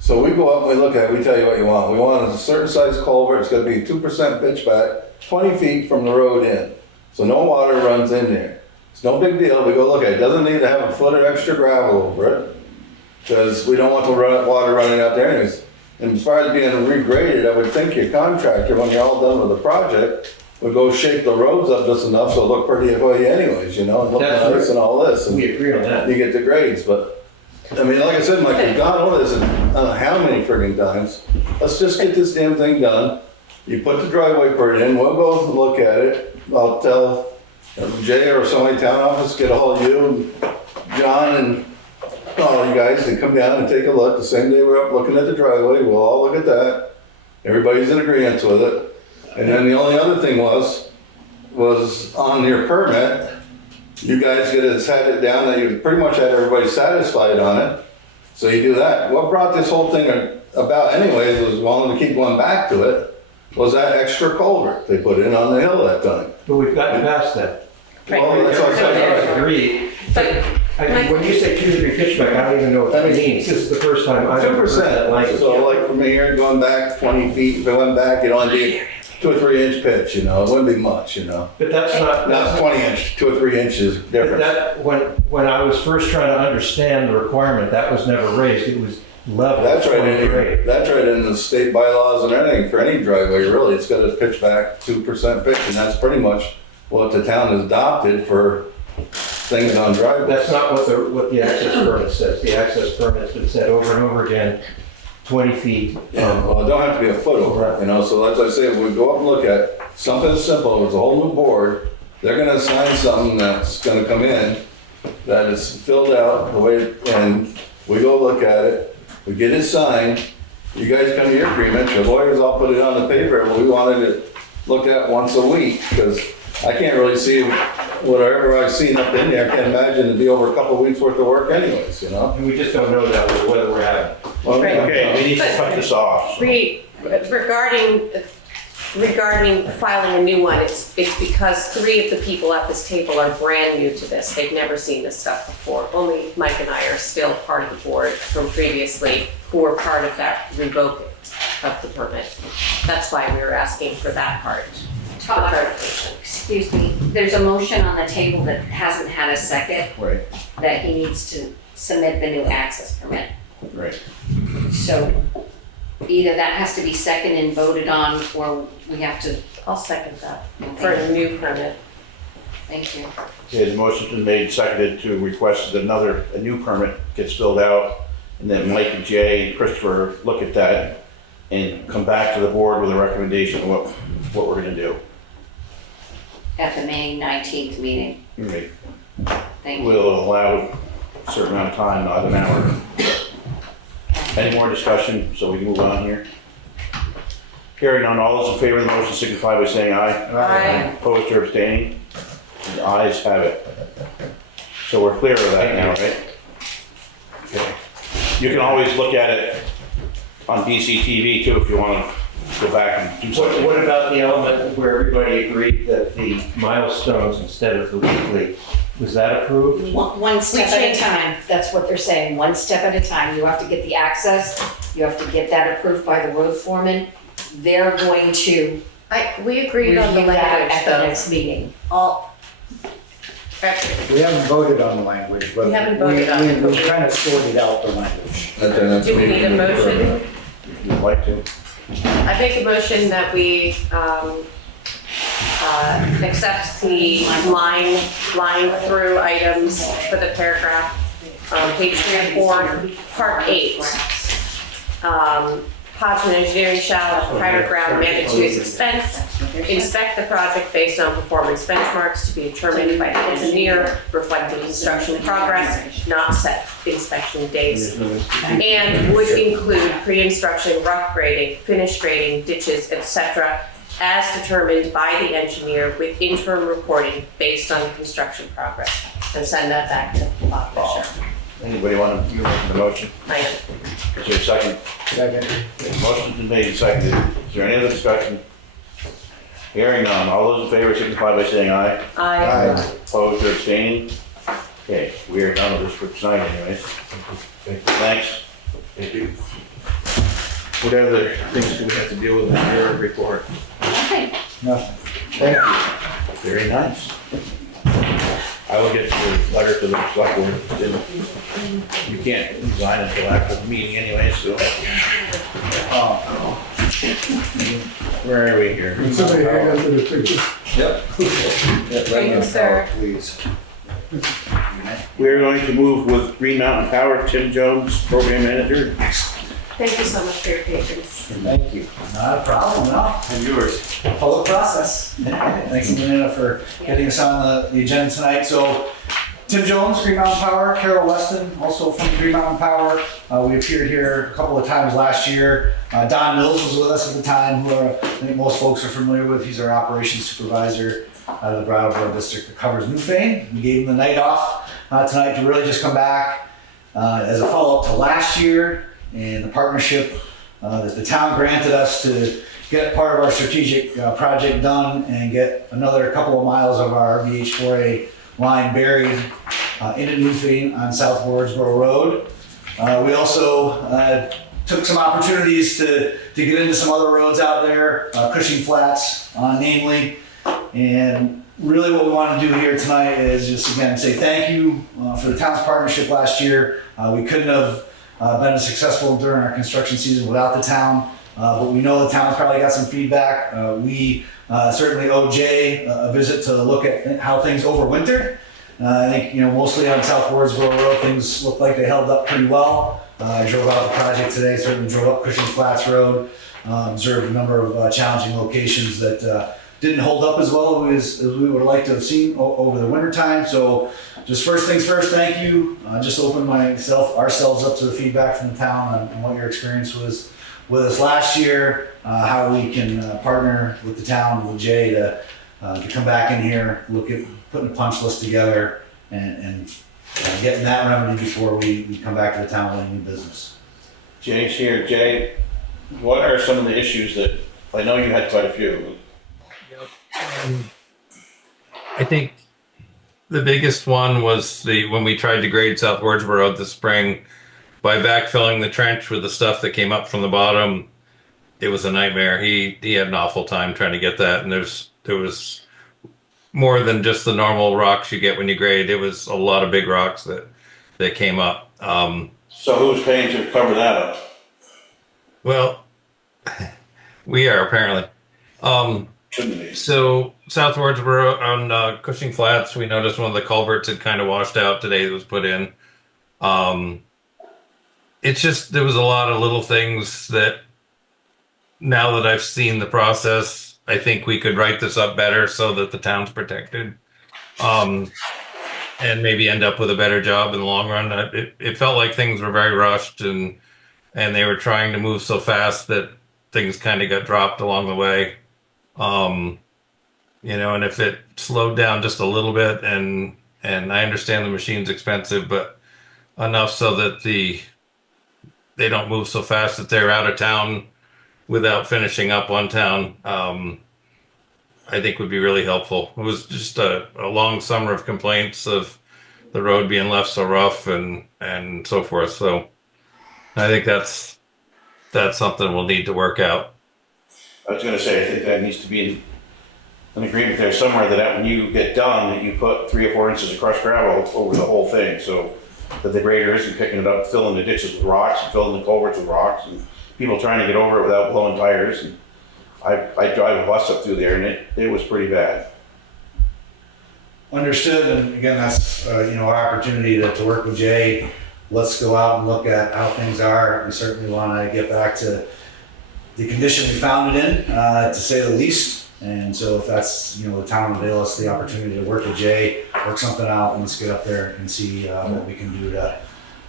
So we go up and we look at it, we tell you what you want. We want a certain size culvert, it's gotta be 2% pitch back, 20 feet from the road in. So no water runs in there. It's no big deal, we go look at it. Doesn't need to have a foot of extra gravel over it. Because we don't want the water running out there anyways. And as far as being regraded, I would think your contractor, when you're all done with the project, would go shape the roads up just enough so it look pretty for you anyways, you know, and look That's nice and all this. And We agree on that. you get the grades, but, I mean, like I said, Mike, we've gone over this, I don't know how many friggin' times. Let's just get this damn thing done. You put the driveway permit in, we'll go look at it. I'll tell Jay or somebody in town office, get a hold of you and John and all you guys to come down and take a look. The same day we're up looking at the driveway, we'll all look at that. Everybody's in agreement with it. And then the only other thing was on your permit, you guys had it down that you pretty much had everybody satisfied on it. So you do that. What brought this whole thing about anyways was wanting to keep going back to it, was that extra culvert they put in on the hill that time. But we've gotten past that. Well, that's what I said. I agree. But When you say 2-3 pitch back, I don't even know what that means. This is the first time I've ever heard that 2%. language. So like from here going back 20 feet, if it went back, it'd only be 2 or 3 inch pitch, you know, it wouldn't be much, you know. But that's not, Not 20 inch, 2 or 3 inches but difference. that, when I was first trying to understand the requirement, that was never raised. It was level. That's right 20 grade. that's right in the state bylaws and everything, for any driveway, really, it's got a pitch back 2% pitch, and that's pretty much what the town has adopted for things on driveways. That's not what the access permit says. The access permit's been said over and over again, 20 feet. Yeah, well, it don't have to be a foot over, you know, so as I say, if we go up and look at something simple, it's a whole new board, they're gonna assign something that's gonna come in, that is filled out the way, and we go look at it, we get it signed, you guys come to your agreement, your lawyers all put it on the paper, and we wanted it looked at once a week, because I can't really see whatever I've seen up in there, I can't imagine it'd be over a couple of weeks worth of work anyways, you know? And we just don't know that whether we're having. Well, Right. Okay, we need to cut this off. Regarding filing a new one, it's because 3 of the people at this table are brand new to this. They've never seen this stuff before. Only Mike and I are still part of the board from previously, who were part of that revoke of the permit. That's why we were asking for that part, for clarification. Excuse me, there's a motion on the table that hasn't had a second, Right, that he needs to submit the new access permit. right. So either that has to be seconded and voted on, or we have to, I'll second that for a new permit. thank you. Okay, the motion's been made and seconded to request that a new permit gets filled out, and then Mike and Jay and Christopher look at that and come back to the board with a recommendation of what we're gonna do. At the May 19th meeting, Right. thank you. We'll allow a certain amount of time, not an hour. Any more discussion, so we can move on here? Hearing none, all those in favor of the motion signify by saying aye. Aye. Opposed or abstaining? The ayes have it. So we're clear of that now, right? Okay. You can always look at it on BCTV too, if you wanna go back and do something. What about the element where everybody agreed that the milestones instead of the weekly, was that approved? One step at a time, that's what they're saying, one step at a time. You have to get the access, you have to get that approved by the road foreman. They're going to We agreed on the review that language at the though. next meeting. We haven't voted on the language, but We haven't voted on it, but we kind of sorted out the language. At the next Do we need a meeting. motion? If you'd like to. I make a motion that we accept the line through items for the paragraph, page 3 and 4, part 8. Hodgman Engineering shall, at HigherGround Manitou's expense, inspect the project based on performance benchmarks to be determined by the engineer, reflecting construction progress, not set inspection dates, and would include pre-instruction rough grading, finish grading, ditches, etc., as determined by the engineer with interim reporting based on construction progress. And send that back to Bob Fisher. Anybody want to, you make the motion? I am. Is there a second? Second. The motion's been made and seconded. Is there any other discussion? Hearing none, all those in favor signify by saying aye. Aye. Opposed or abstaining? Okay, we are done with this for tonight anyways. Thanks. Thank you. What other things do we have to deal with in your report? Okay, Nothing. Thank you. Very nice. I will get the letter to the select board. You can't resign until after the meeting anyway, so. Where are we here? Can somebody hang on to the picture? Yep. Thank you, sir. Please. We're going to move with Green Mountain Power, Tim Jones, Program Manager. Thank you so much for your patience. Thank you. Not a problem, no. And yours. Follow the process. Thanks, Melina, for getting us on the agenda tonight. So Tim Jones, Green Mountain Power, Carol Weston, also from Green Mountain Power. We appeared here a couple of times last year. Don Mills was with us at the time, who I think most folks are familiar with. He's our operations supervisor out of the Brattleboro district that covers Newfane. We gave him the night off tonight to really just come back as a follow-up to last year and the partnership that the town granted us to get part of our strategic project done and get another couple of miles of our VH4A line buried into Newfane on South Rosenbauer Road. We also took some opportunities to get into some other roads out there, Cushing Flats namely. And really what we want to do here tonight is just again say thank you for the town's partnership last year. We couldn't have been as successful during our construction season without the town, but we know the town's probably got some feedback. We certainly owe Jay a visit to look at how things overwintered. I think, mostly on South Rosenbauer Road, things look like they held up pretty well. I drove out the project today, certainly drove up Cushing Flats Road, observed a number of challenging locations that didn't hold up as well as we would like to have seen over the winter time. So just first things first, thank you. Just open ourselves up to the feedback from the town on what your experience was with us last year, how we can partner with the town, with Jay to come back in here, look at putting a punch list together and getting that remedy before we come back to the town with a new business. Jay's here. Jay, what are some of the issues that, I know you had quite a few. I think the biggest one was when we tried to grade South Rosenbauer Road this spring, by backfilling the trench with the stuff that came up from the bottom, it was a nightmare. He had an awful time trying to get that, and there was more than just the normal rocks you get when you grade. It was a lot of big rocks that came up. So who's paying to cover that up? Well, we are apparently. Shouldn't be. So South Rosenbauer on Cushing Flats, we noticed one of the culverts had kind of washed out today that was put in. It's just, there was a lot of little things that now that I've seen the process, I think we could write this up better so that the town's protected. And maybe end up with a better job in the long run. It felt like things were very rushed and they were trying to move so fast that things kind of got dropped along the way. And if it slowed down just a little bit and I understand the machine's expensive, but enough so that they don't move so fast that they're out of town without finishing up on town, I think would be really helpful. It was just a long summer of complaints of the road being left so rough and so forth. So I think that's something we'll need to work out. I was gonna say, I think that needs to be an agreement there somewhere that when you get done, that you put 3 or 4 inches of crushed gravel over the whole thing, so that the grader isn't picking it up, filling the ditches with rocks, and filling the culverts with rocks, and people trying to get over it without blowing tires. And I drive a bus up through there, and it was pretty bad. Understood, and again, that's our opportunity to work with Jay. Let's go out and look at how things are. We certainly want to get back to the condition we found it in, to say the least. And so if that's, the town will avail us the opportunity to work with Jay, work something out, and let's get up there and see what we can do to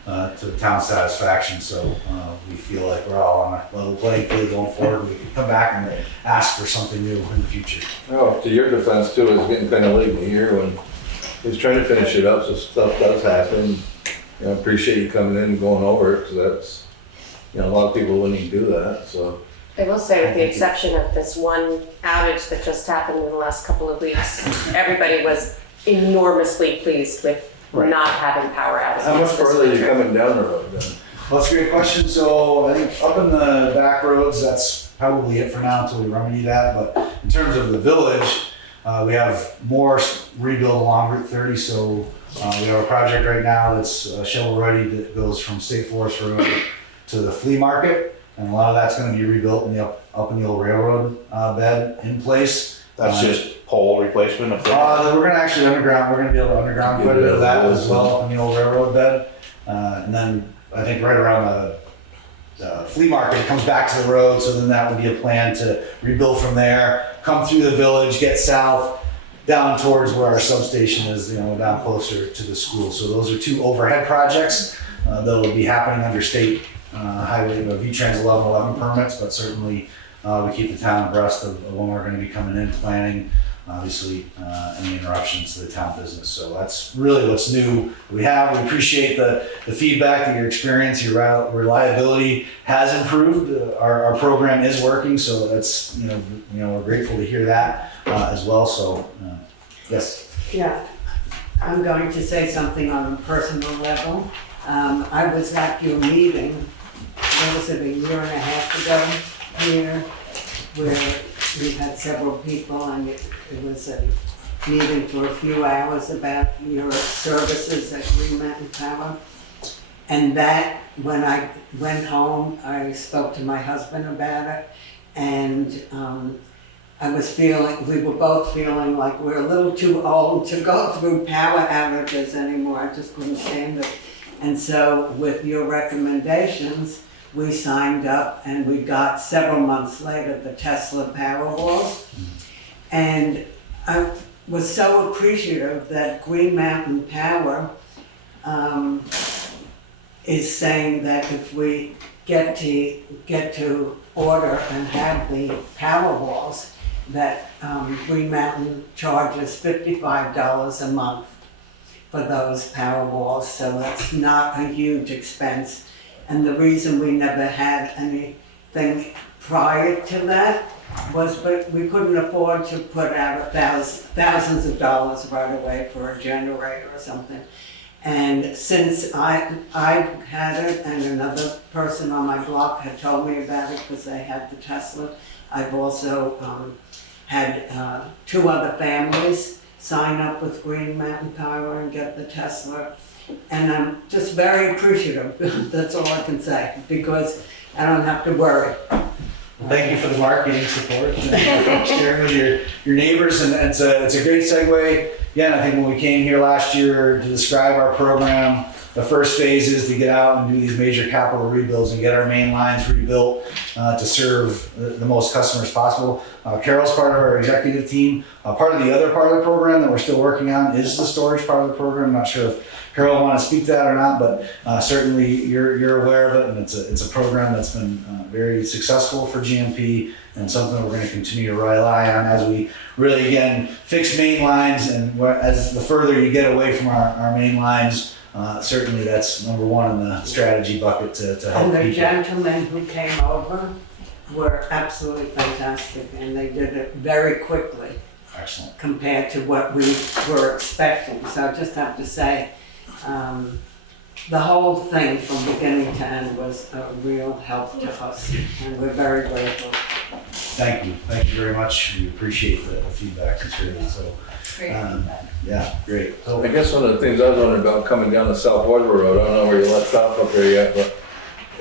the town's satisfaction. So we feel like we're all on a level playing field going forward. We can come back and ask for something new in the future. Oh, to your defense too, it's getting kind of late in the year when he's trying to finish it up, so stuff does happen. I appreciate you coming in and going over it, because that's, a lot of people wouldn't even do that, so. I will say, with the exception of this one outage that just happened in the last couple of weeks, everybody was enormously pleased with not having power outages. How much this further are you winter. coming down the road then? Well, that's a great question. So I think up in the back roads, that's probably it for now until we remedy that. But in terms of the village, we have more rebuild along Route 30. So we have a project right now that's shovel ready that goes from State Forest Road to the flea market. And a lot of that's going to be rebuilt in the up in the old railroad bed in place. That's just pole replacement of We're going to actually underground. We're going to be able to underground quite a bit of that as well up in the old railroad bed. And then I think right around the flea market, it comes back to the road. So then that would be a plan to rebuild from there, come through the village, get south, down towards where our substation is, down closer to the school. So those are 2 overhead projects that will be happening under state highway, V-Trans 1111 permits, but certainly we keep the town abreast of when we're going to be coming in, planning, obviously, any interruptions to the town business. So that's really what's new. We appreciate the feedback that your experience, your reliability has improved. Our program is working, so that's, we're grateful to hear that as well. So, yes. Yeah, I'm going to say something on a personal level. I was at your meeting, what was it, a year and a half ago here, where we had several people, and it was a meeting for a few hours about your services at Green Mountain Power. And that, when I went home, I spoke to my husband about it, and we were both feeling like we're a little too old to go through power outages anymore. I just couldn't stand it. And so with your recommendations, we signed up, and we got several months later the Tesla Powerwalls. And I was so appreciative that Green Mountain Power is saying that if we get to order and have the Powerwalls, that Green Mountain charges $55 a month for those Powerwalls, so that's not a huge expense. And the reason we never had anything prior to that was but we couldn't afford to put out thousands of dollars right away for a generator or something. And since I had it, and another person on my block had told me about it because they had the Tesla, I've also had 2 other families sign up with Green Mountain Power and get the Tesla. And I'm just very appreciative, that's all I can say, because I don't have to worry. Thank you for the marketing support, sharing with your neighbors, and it's a great segue. Again, I think when we came here last year to describe our program, the first phase is to get out and do these major capital rebuilds and get our main lines rebuilt to serve the most customers possible. Carol's part of our executive team. Part of the other part of the program that we're still working on is the storage part of the program. I'm not sure if Carol will want to speak to that or not, but certainly you're aware of it, and it's a program that's been very successful for GMP and something we're going to continue to rely on as we really, again, fix main lines, and as the further you get away from our main lines, certainly that's number 1 in the strategy bucket to help And the people. gentlemen who came over were absolutely fantastic, and they did it very quickly. Excellent. Compared to what we were expecting. So I just have to say, the whole thing from beginning to end was a real help to us, and we're very grateful. Thank you very much. We appreciate the feedback, sincerely. So, yeah, great. So, I guess one of the things I was wondering about coming down the South Waterboro Road, I don't know where you left off up there yet, but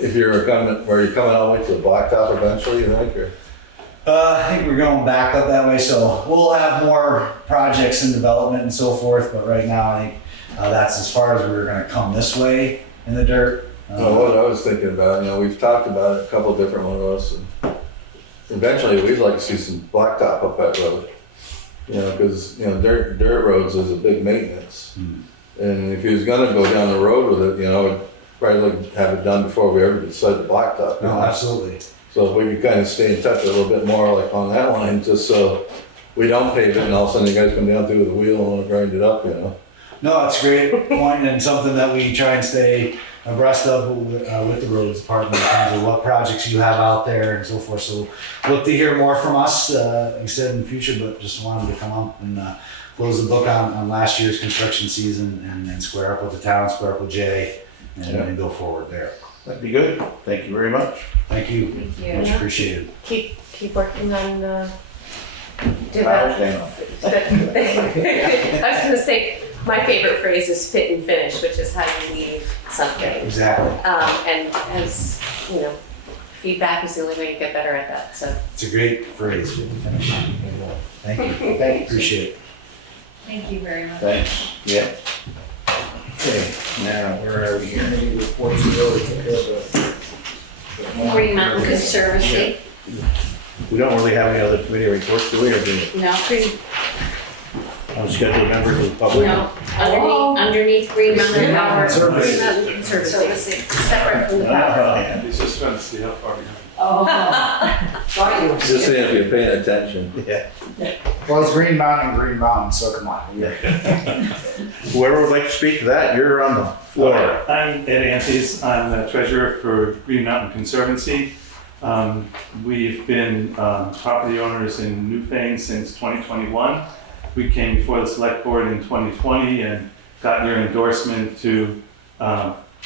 if you're coming all the way to the blacktop eventually, you think, or? I think we're going back up that way, so we'll have more projects in development and so forth, but right now I think that's as far as we're going to come this way in the dirt. Well, what I was thinking about, we've talked about it, a couple of different ones of us, and eventually we'd like to see some blacktop up that road. Because, dirt roads is a big maintenance. And if he was gonna go down the road with it, I'd probably like to have it done before we ever decide the blacktop. No, absolutely. So if we could kind of stay in touch a little bit more like on that line, just so we don't pave it and all of a sudden you guys come down through with a wheel and want to grind it up, No, it's a great point, and something that we try and stay abreast of with the roads department in terms of what projects you have out there and so forth. So look to hear more from us, like I said, in the future, but just wanted to come up and close the book on last year's construction season and square up with the town, square up with Jay, and go forward there. That'd be good. Thank you very much. Thank you. Thank you. Much appreciated. Keep working on Flowers down. I was gonna say, my favorite phrase is fit and finish, which is how you leave something. Exactly. And as, feedback is the only way to get better at that, so. It's a great phrase, fit and finish. Thank you. Thank you. Appreciate it. Thank you very much. Thanks. Yeah. Okay, now where are we here? Any reports really took care of Green Mountain Conservancy. We don't really have any other committee reports, do we, or do we? No, Unscheduled members of the public? No, underneath Green Mountain Power. Conservancy. Green Mountain Conservancy, separate from the power. He's just trying to see how far behind. Thought you were Just seeing if you're paying attention. Yeah. Well, it's Green Mountain, so come on. Whoever would like to speak to that, you're on the floor. I'm Ed Anthes. I'm the treasurer for Green Mountain Conservancy. We've been property owners in Newfane since 2021. We came before the select board in 2020 and got your endorsement to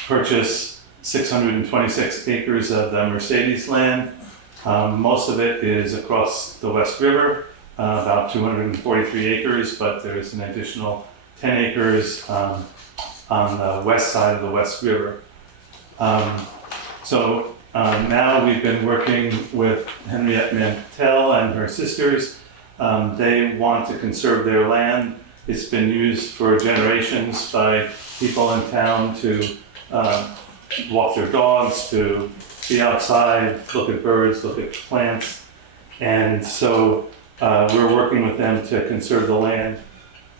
purchase 626 acres of the Mercedes land. Most of it is across the West River, about 243 acres, but there's an additional 10 acres on the west side of the West River. Now we've been working with Henriette Mantell and her sisters. They want to conserve their land. It's been used for generations by people in town to walk their dogs, to be outside, look at birds, look at plants. And so we're working with them to conserve the land.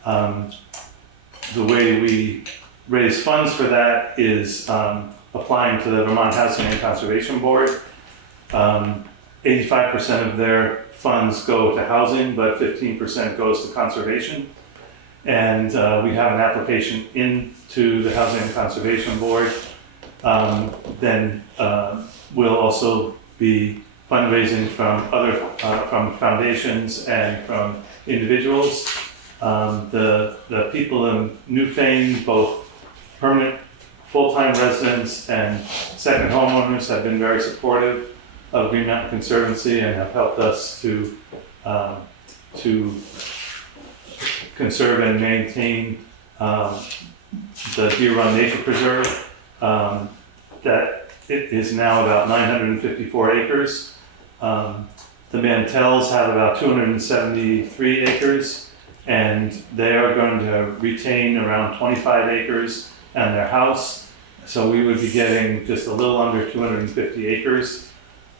The way we raise funds for that is applying to the Vermont Housing and Conservation Board. 85% of their funds go to housing, but 15% goes to conservation. And we have an application into the Housing and Conservation Board. Then we'll also be fundraising from from foundations and from individuals. The people in Newfane, both permanent full-time residents and second homeowners, have been very supportive of Green Mountain Conservancy and have helped us to conserve and maintain the Deer Run Nature Preserve. That it is now about 954 acres. The Mantells have about 273 acres, and they are going to retain around 25 acres and their house. So we would be getting just a little under 250 acres.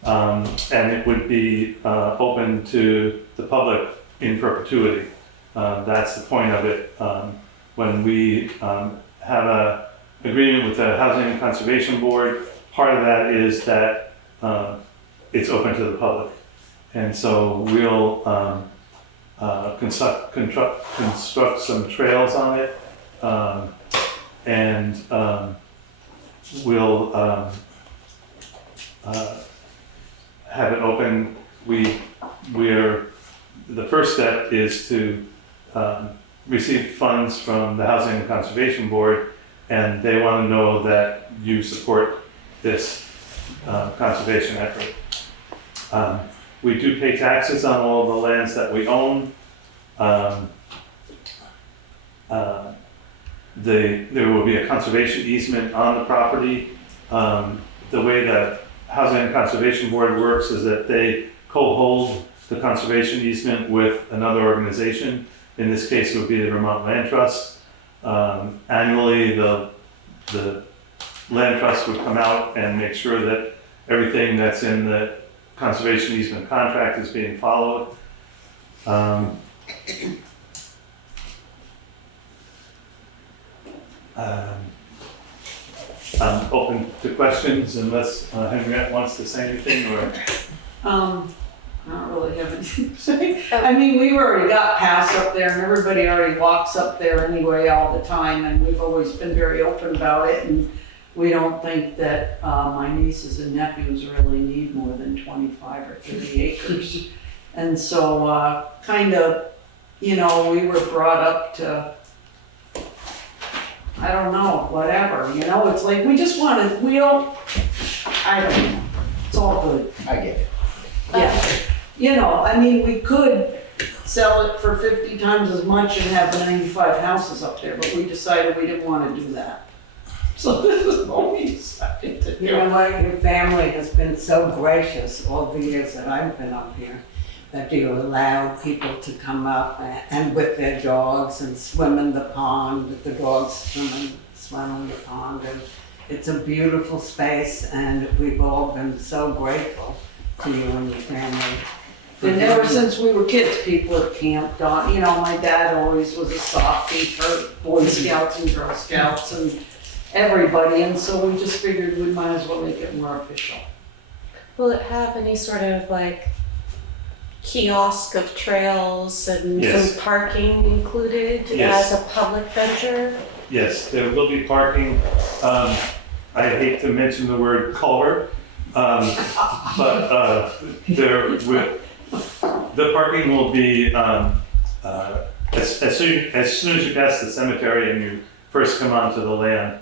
And it would be open to the public in perpetuity. That's the point of it. When we have an agreement with the Housing and Conservation Board, part of that is that it's open to the public. And so we'll construct some trails on it, and we'll have it open. The first step is to receive funds from the Housing and Conservation Board, and they want to know that you support this conservation effort. We do pay taxes on all the lands that we own. There will be a conservation easement on the property. The way that Housing and Conservation Board works is that they co-hold the conservation easement with another organization. In this case, it would be the Vermont Land Trust. Annually, the Land Trust would come out and make sure that everything that's in the conservation easement contract is being followed. I'm open to questions unless Henriette wants to say anything, or I don't really have anything to say. I mean, we've already got paths up there and everybody already walks up there anyway all the time, and we've always been very open about it, and we don't think that my nieces and nephews really need more than 25 or 30 acres. And so kind of, you know, we were brought up to, I don't know, whatever, you know, it's like we just want to, I don't know, it's all good. I get it. Yeah, you know, I mean, we could sell it for 50 times as much and have 95 houses up there, but we decided we didn't want to do that. So this is what we decided to do. You know what, your family has been so gracious all the years that I've been up here, that you allow people to come up and with their dogs and swim in the pond, with the dogs swim in the pond, and it's a beautiful space, and we've all been so grateful to you and your family. And ever since we were kids, people have camped on, you know, my dad always was a softie for Boy Scouts and Girl Scouts and everybody, and so we just figured we might as well make it more official. Will it have any sort of like kiosk of trails and Yes. some parking included Yes. as a public venture? Yes, there will be parking. I hate to mention the word culvert, but the parking will be as soon as you pass the cemetery and you first come onto the land,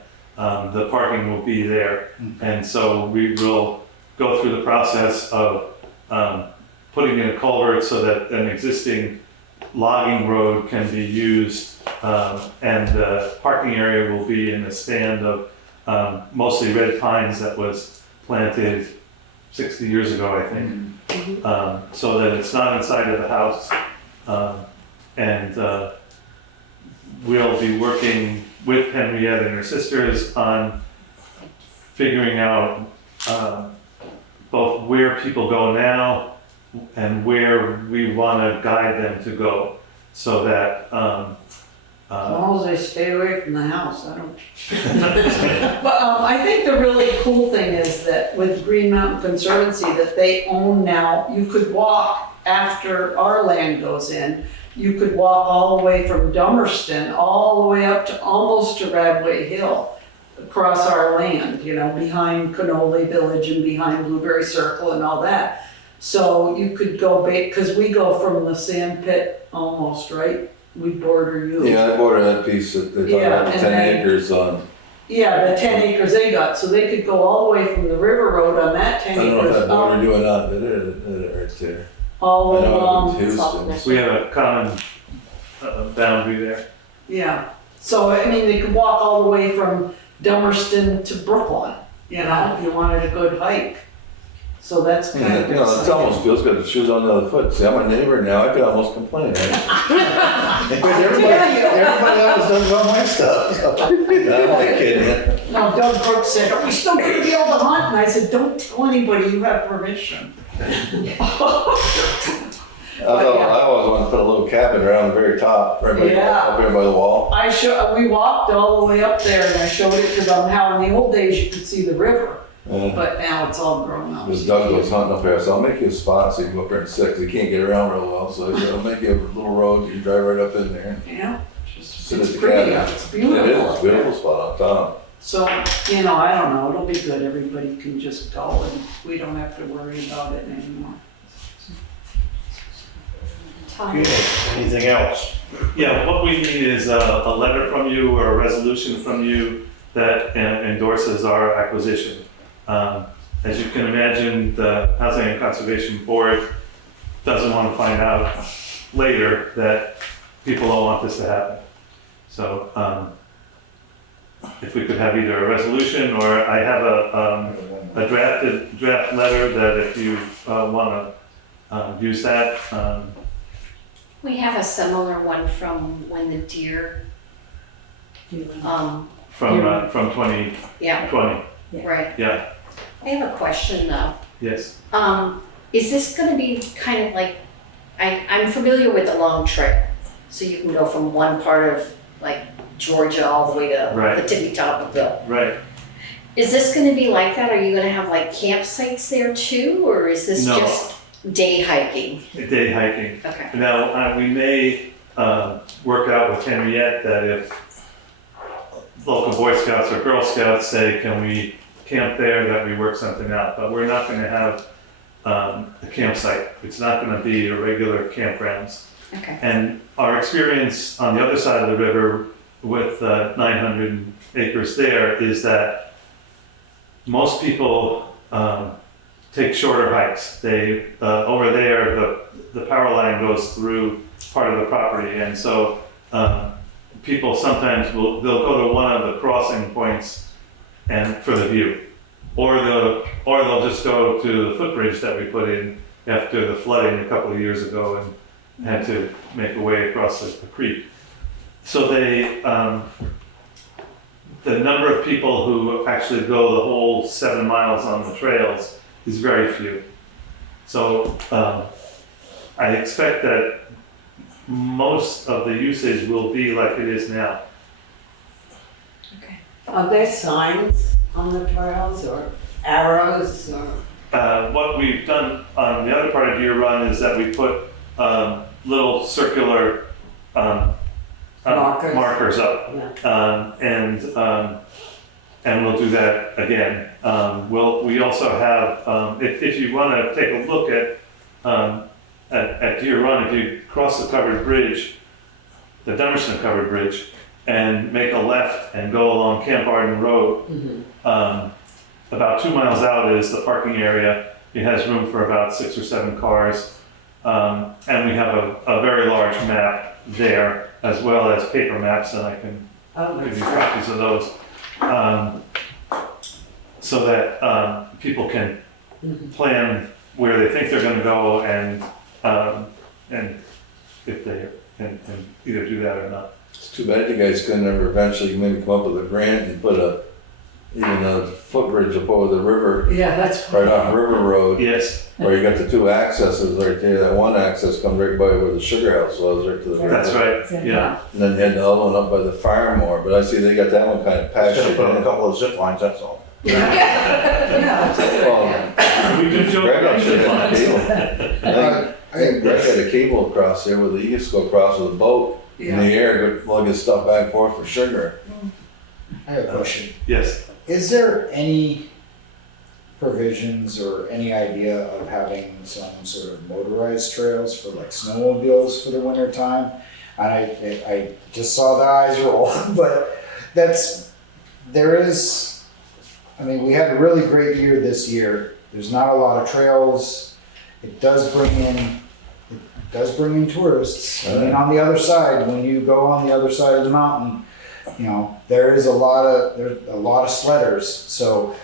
the parking will be there. And so we will go through the process of putting in a culvert so that an existing logging road can be used, and the parking area will be in a stand of mostly red pines that was planted 60 years ago, I think, so that it's not inside of the house. And we'll be working with Henriette and her sisters on figuring out both where people go now and where we want to guide them to go, so that As long as they stay away from the house, I don't. But I think the really cool thing is that with Green Mountain Conservancy, that they own now, you could walk after our land goes in, you could walk all the way from Dummerston, all the way up to almost to Radway Hill, across our land, you know, behind Canoli Village and behind Blueberry Circle and all that. So you could go, because we go from the sand pit almost, right? We border you. Yeah, I border that piece that they talk Yeah, about the and 10 then- acres on. Yeah, the 10 acres they got, so they could go all the way from the river road on that 10 I don't know if acres that border up, you or not, but it right there. all I the way know it along. was Houston's. we have a common boundary there. Yeah, so I mean, they could walk all the way from Dummerston to Brookline, you know, if you wanted a good hike. So that's kind Yeah, of you know, it exciting. almost feels good, the shoes on the other foot. See, I'm a neighbor now, I could almost complain, right? Because everybody else does all my stuff. I'm only kidding. No, Doug Brooks said, are we still gonna be able to hunt? And I said, don't tell anybody you have permission. I always wanted to put a little cabin around the very top, right by, Yeah. up there by the wall. We walked all the way up there and I showed it to them how in the old days you could see the river, Yeah. but now it's all grown up. Because Doug goes hunting up there, so I'll make you a spot so you can go up there and sit, 'cause you can't get around real well, so I said, I'll make you a little road, you can drive right up in there. Yeah, Sit it's at the pretty, cabin. it's It beautiful. is, up beautiful there. spot on top. So, you know, I don't know, it'll be good, everybody can just go and we don't have to worry about it anymore. Okay, anything else? Yeah, what we need is a letter from you or a resolution from you that endorses our acquisition. As you can imagine, the Housing and Conservation Board doesn't want to find out later that people don't want this to happen. So if we could have either a resolution or I have a draft letter that if you want to use that. We have a similar one from when the deer, From 2020, yeah, right. yeah, I have a question though. yes. Is this gonna be kind of like, I'm familiar with the long trail. So you can go from one part of like Georgia all the way to Right. the tippy top of Bill. Right. Is this gonna be like that? Are you gonna have like campsites there too? Or is this No. just day hiking? Day hiking. Okay. Now, we may work out with Henriette that if local Boy Scouts or Girl Scouts say, can we camp there, that we work something out. But we're not gonna have a campsite. It's not gonna be a regular campgrounds. Okay. And our experience on the other side of the river with 900 acres there is that most people take shorter hikes. They over there, the power line goes through part of the property, and so people sometimes they'll go to one of the crossing points and for the view, or they'll just go to the footbridge that we put in after the flooding a couple of years ago and had to make a way across the creek. So they the number of people who actually go the whole 7 miles on the trails is very few. So I expect that most of the usage will be like it is now. Are there signs on the trails or arrows or? What we've done on the other part of Deer Run is that we put little circular markers up. Yeah. And we'll do that again. We also have, if you want to take a look at Deer Run, if you cross the covered bridge, the Demerson covered bridge, and make a left and go along Camp Arden Road, about 2 miles out is the parking area. It has room for about 6 or 7 cars. And we have a very large map there, as well as paper maps, and I can give you copies of those. So that people can plan where they think they're going to go and if they can either do that or not. It's too bad you guys couldn't ever eventually maybe come up with a grant and put even a footbridge up over the river, Yeah, that's. right off River Road, Yes, where you got the 2 accesses right there. That one access comes right by where the sugar house was, right to the river. that's right, yeah. And then you had the other one up by the fire more, but I see they got that one kind of Just pastured. gonna put in a couple of zip lines, that's all. Yeah. Well, We can joke Greg about actually zip had a lines. cable. I think Greg had a cable across there where he used to go across with a boat in the air, go lug his stuff back and forth for sugar. I have a question. Yes. Is there any provisions or any idea of having some sort of motorized trails for like snowmobiles for the winter time? And I just saw the eyes roll, but we had a really great year this year. There's not a lot of trails. It does bring in tourists. I mean, on the other side, when you go on the other side of the mountain, there's a lot of sledders. So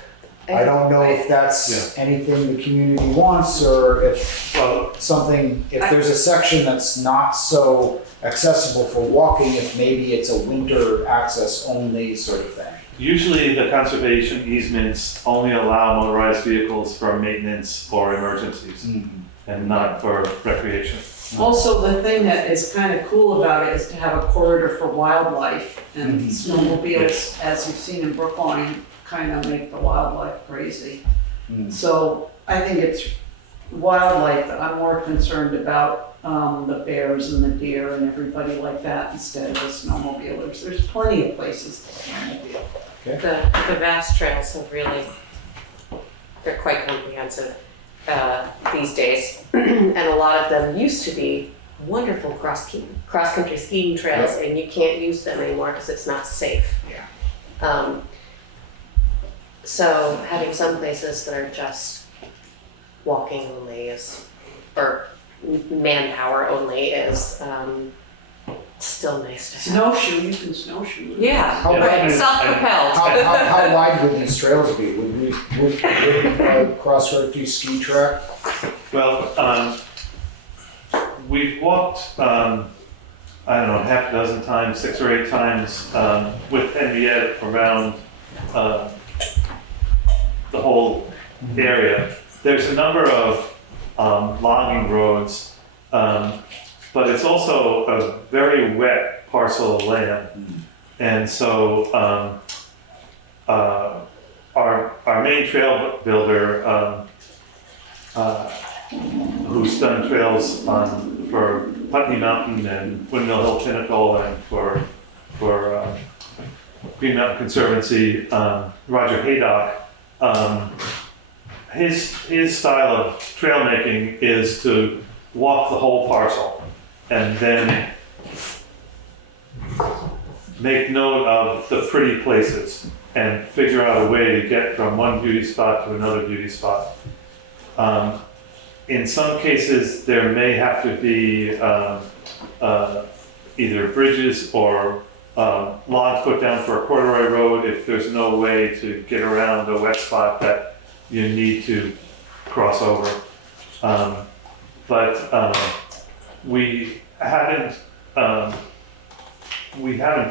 I don't know if that's anything the community wants, or if there's a section that's not so accessible for walking, if maybe it's a winter access only sort of thing. Usually the conservation easements only allow motorized vehicles for maintenance or emergencies and not for recreation. Also, the thing that is kind of cool about it is to have a corridor for wildlife, and snowmobiles, as you've seen in Brookline, kind of make the wildlife crazy. So I think it's wildlife that I'm more concerned about, the bears and the deer and everybody like that, instead of the snowmobilers. There's plenty of places to snowmobile. The vast trails have really, they're quite comprehensive these days. And a lot of them used to be wonderful cross-country skiing trails, and you can't use them anymore because it's not safe. So having some places that are just walking only or manpower only is still nice to have. Snowshoe, you can snowshoe. Yeah, How right, wide- self-propelled. How wide would these trails be? Would a cross-country ski track? Well, we've walked, I don't know, half a dozen times, 6 or 8 times with Henriette around the whole area. There's a number of logging roads, but it's also a very wet parcel of land. And so our main trail builder, who's done trails for Putney Mountain and Windmill Hill Pinnacle and for Green Mountain Conservancy, Roger Haydock, his style of trail making is to walk the whole parcel and then make note of the pretty places and figure out a way to get from one beauty spot to another beauty spot. In some cases, there may have to be either bridges or logs put down for a corduroy road if there's no way to get around a wet spot that you need to cross over. But we haven't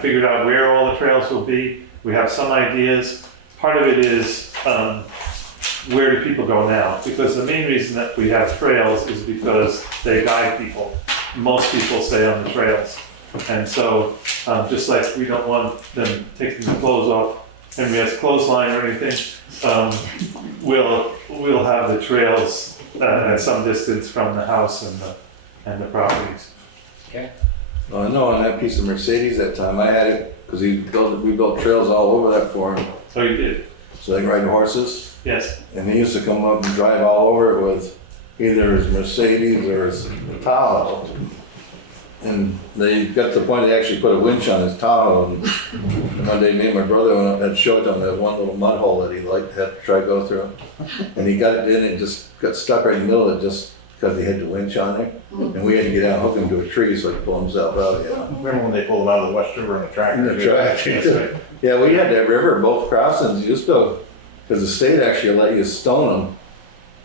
figured out where all the trails will be. We have some ideas. Part of it is where do people go now? Because the main reason that we have trails is because they guide people. Most people stay on the trails. And so, just like we don't want them taking the clothes off Henriette's clothesline or anything, we'll have the trails at some distance from the house and the properties. Well, I know on that piece of Mercedes that time, I had it, because we built trails all over that for him, So you did? so they can ride horses. Yes. And he used to come up and drive all over it with either his Mercedes or his Tahoe. And they got to the point they actually put a winch on his Tahoe. And one day me and my brother went up and showed him that one little mud hole that he liked to have to try to go through. And he got it in and just got stuck right in the middle of it just because he had the winch on there. And we had to get out and hook him to a tree so he could pull himself out, you know. Remember when they pulled them out of the West River on the tractor? In the tractor. That's right. Yeah, we had that river, both crossings, you just go, because the state actually let you stone them.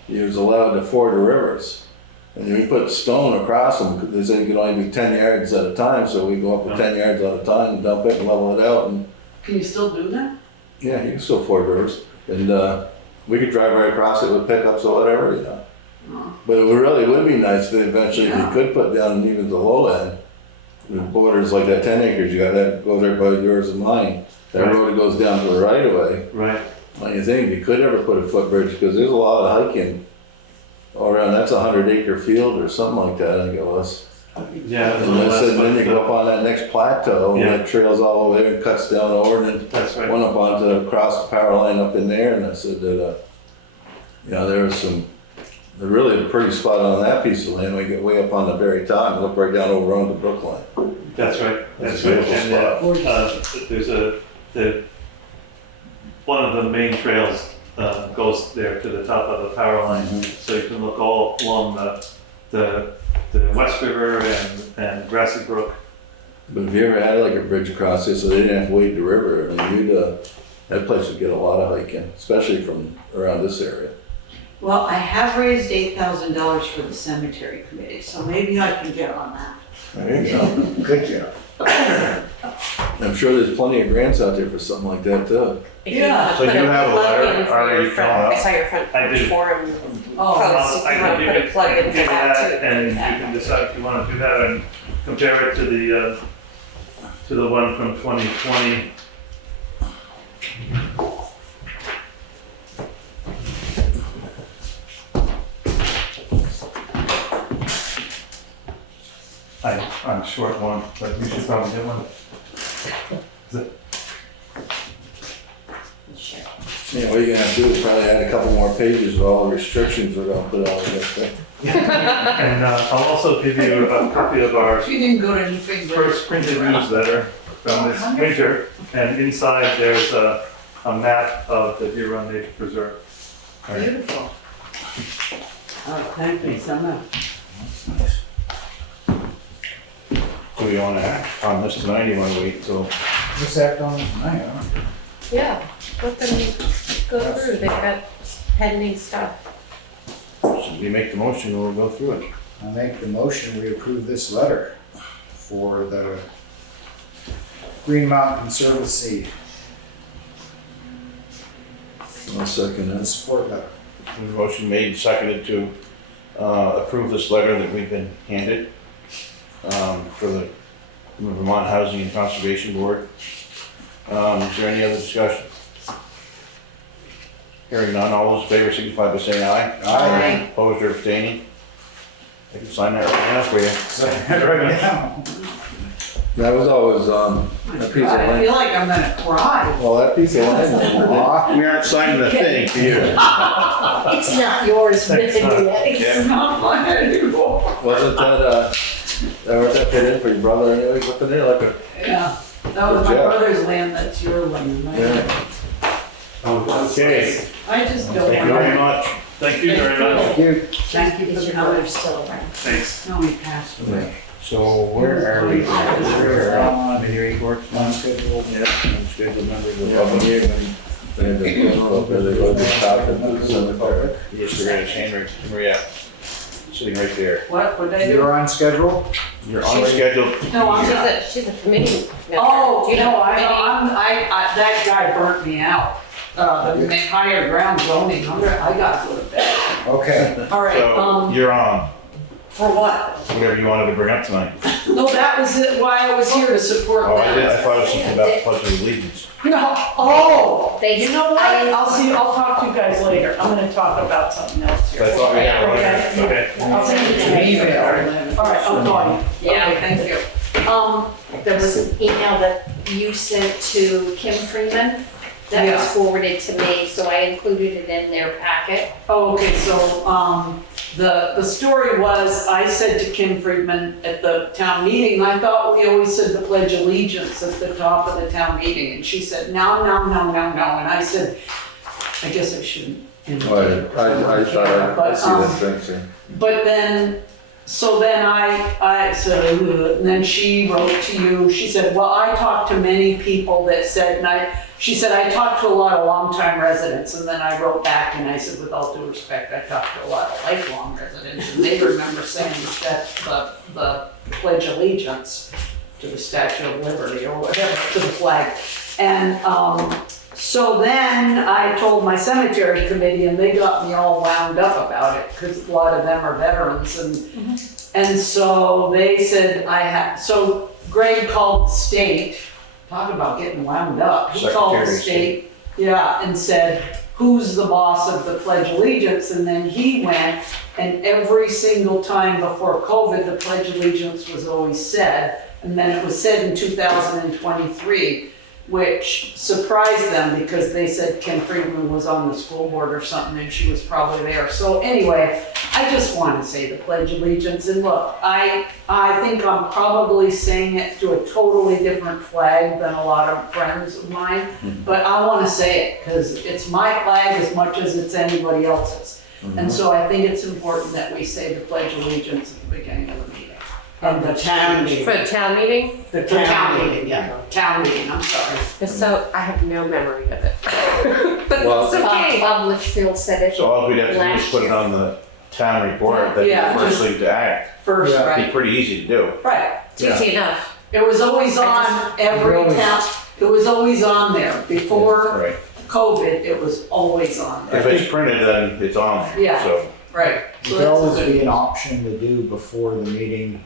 You was allowed to ford the rivers. And we put stone across them, because they said you could only do 10 yards at a time, so we go up to 10 yards at a time and dump it and level it out. And Can you still do that? yeah, you can still ford rivers. And we could drive right across it with pickups or whatever, you know. But it really would be nice if eventually if you could put down even the low end, the borders like that 10 acres, you got that goes right by yours and mine. That Right. road goes down to the right of way. Right. Like you think, if you could ever put a footbridge, because there's a lot of hiking all around, that's a 100-acre field or something like that, I think it was. Yeah. And then you go up on that next plateau, and Yeah. that trails all over there and cuts down over, and then That's right. went up onto across the power line up in there, and I said that, you know, there was some, really a pretty spot on that piece of land. We get way up on the very top and look right down over onto Brookline. That's right. That's That's a right. beautiful And there's one of the main trails goes there to the top of the power line, so you can look all along the West River and Grassy Brook. But if you ever had like a bridge across it, so they didn't have to wade the river, I mean, that place would get a lot of hiking, especially from around this area. Well, I have raised $8,000 for the cemetery committee, so maybe I can get on that. There you go. Good job. I'm sure there's plenty of grants out there for something like that too. If Yeah. So put you have a plug letter in for already your front, drawn up? I saw your front I do. forum Oh, post, if I you can wanna give put a it- plug in give for it that too. and you can decide if you want to do that and compare it to the one from 2020. I'm short one, but you should probably get one. Yeah, what you're gonna have to do is probably add a couple more pages of all the restrictions we're gonna put on this thing. And I'll also give you a copy of our You didn't go to anything. first printed newsletter from this winter, and inside there's a map of the Deer Run Nature Preserve. Beautiful. Oh, thank you so much. Do you wanna act on this tonight, or you wanna wait till? Let's act on it tonight, huh? Yeah, let them go through, they've got pending stuff. So we make the motion, we'll go through it. I make the motion, we approve this letter for the Green Mountain Conservancy, I'll second the that. support letter. The motion made and seconded to approve this letter that we've been handed for the Vermont Housing and Conservation Board. Is there any other discussion? Hearing none, all those in favor signify by saying aye. Aye. Opposed or abstaining? I can sign that right now for you. Right now. That was always, that piece of God, I land. feel like I'm gonna cry. Well, that piece of land, We aren't signing the thing for you. It's not yours, but Thanks, Tom. It's not mine anymore. wasn't that fit in for your brother anyway, wasn't there like a, Yeah, that was my Jeff. brother's land, that's your land. yeah. Okay, I just don't thank you very want much. Thank you very much. Thank you. Thank you Is for your coming. brother still around? Thanks. No, he passed away. So where are we? We're on mini reports, Unscheduled. unscheduled members of the Yeah, public. when they had the funeral up there, they go to the top and do the cemetery. Yes, there is, Henry, sitting right there. What they do? You're on schedule? You're on schedule. No, I'm not. She's a committee member. Oh, Do you no, have a committee? that guy burnt me out. the higher ground zoning, I gotta go to bed. Okay, All right, So, you're on, for what? whatever you wanted to bring up tonight. No, that was it, why I was here to support Oh, I did, I that. thought it was something about the Pledge of Allegiance. No, oh, They- you know what? I- I'll talk to you guys later. I'm gonna talk about something else here. I thought we had one. Okay. Okay. I'll send it to An you. email. All right, I'll call you. Yeah. Okay, thank you. There was an email that you sent to Kim Freeman that was Yeah. forwarded to me, so I included it in their packet. Oh, okay, so, the story was, I said to Kim Friedman at the town meeting, I thought we always said the Pledge of Allegiance at the top of the town meeting, and she said, no, and I said, I guess I shouldn't. Right, I thought I see that thing, see. But then, so then I said, "Ugh," and then she wrote to you, she said, well, I talked to many people that said, she said, I talked to a lot of longtime residents, and then I wrote back and I said, with all due respect, I talked to a lot of lifelong residents, and they remember saying that the Pledge of Allegiance to the Statue of Liberty, or whatever, to the flag. And, so then I told my cemetery committee, and they got me all wound up about it, because a lot of them are veterans, and so they said so Greg called the state, talk about getting wound up. He called the Secretary of state, yeah, and said, who's the boss of the Pledge of Allegiance? And then he went, and every single time before COVID, the Pledge of Allegiance was always said, and then it was said in 2023. Which surprised them because they said Kim Friedman was on the school board or something and she was probably there. So anyway, I just want to say the Pledge of Allegiance, and look, I think I'm probably saying it to a totally different flag than a lot of friends of mine, but I want to say it because it's my flag as much as it's anybody else's. And so I think it's important that we say the Pledge of Allegiance at the beginning of the meeting. And the town meeting. For the town meeting? The town meeting, yeah, town meeting, I'm sorry. So I have no memory of it. But Well- it's okay. Bob Litchfield said it So all we'd have to do is last put it year. on the town report, that'd be Yeah, the first just- thing to act. First, Yeah. It'd right, be pretty easy to do. right. It's easy enough. It was always on every Really? town, it was always on there. Before Right. COVID, it was always on If there. it's printed, then it's on there, Yeah. so. Right. it So could always that's good. be an option to do before the meeting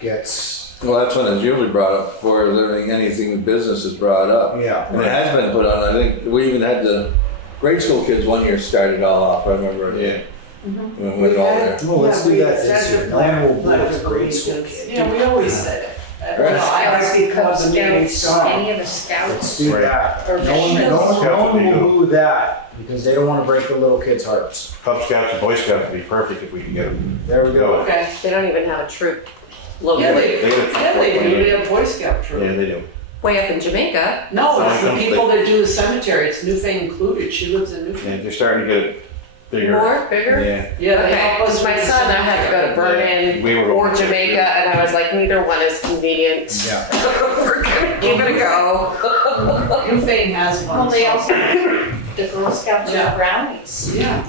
gets, Well, that's when it's usually brought up before anything with business is brought up. yeah. And it has been put on, I think, we even had the grade school kids one year started all off, I remember. Yeah. When we were all there. Well, let's Yeah, do we that this said year. the Land will Pledge board of grade school Allegiance. kids. Yeah, we always said it. Right. Right before the meeting Scouts, started. any of the Let's scouts. do Right. that. Or No one, veterans. no one Scouts would be will boo that because they don't want to break the little kids' hearts. Cub Scouts and Boy Scouts would be perfect if we can get them. There we go. Okay. They don't even have a troop Yeah, locally. they, They get a yeah, they do, troop. they have Boy Scout Yeah, troop. they do. Way up in Jamaica. No, it's the Sometimes people that do the cemetery, it's Newfane included, she lives in Newfane. Yeah, they're starting to get bigger. More, bigger? Yeah. Yeah, they Okay, help us because my with the son, I had to go to cemetery. Vernon We were or over there, Jamaica, and I was like, neither one is convenient. Yeah. We're gonna give it a go. Newfane has one. Well, they so- also, the Girl Scouts Yeah. and brownies. Yeah.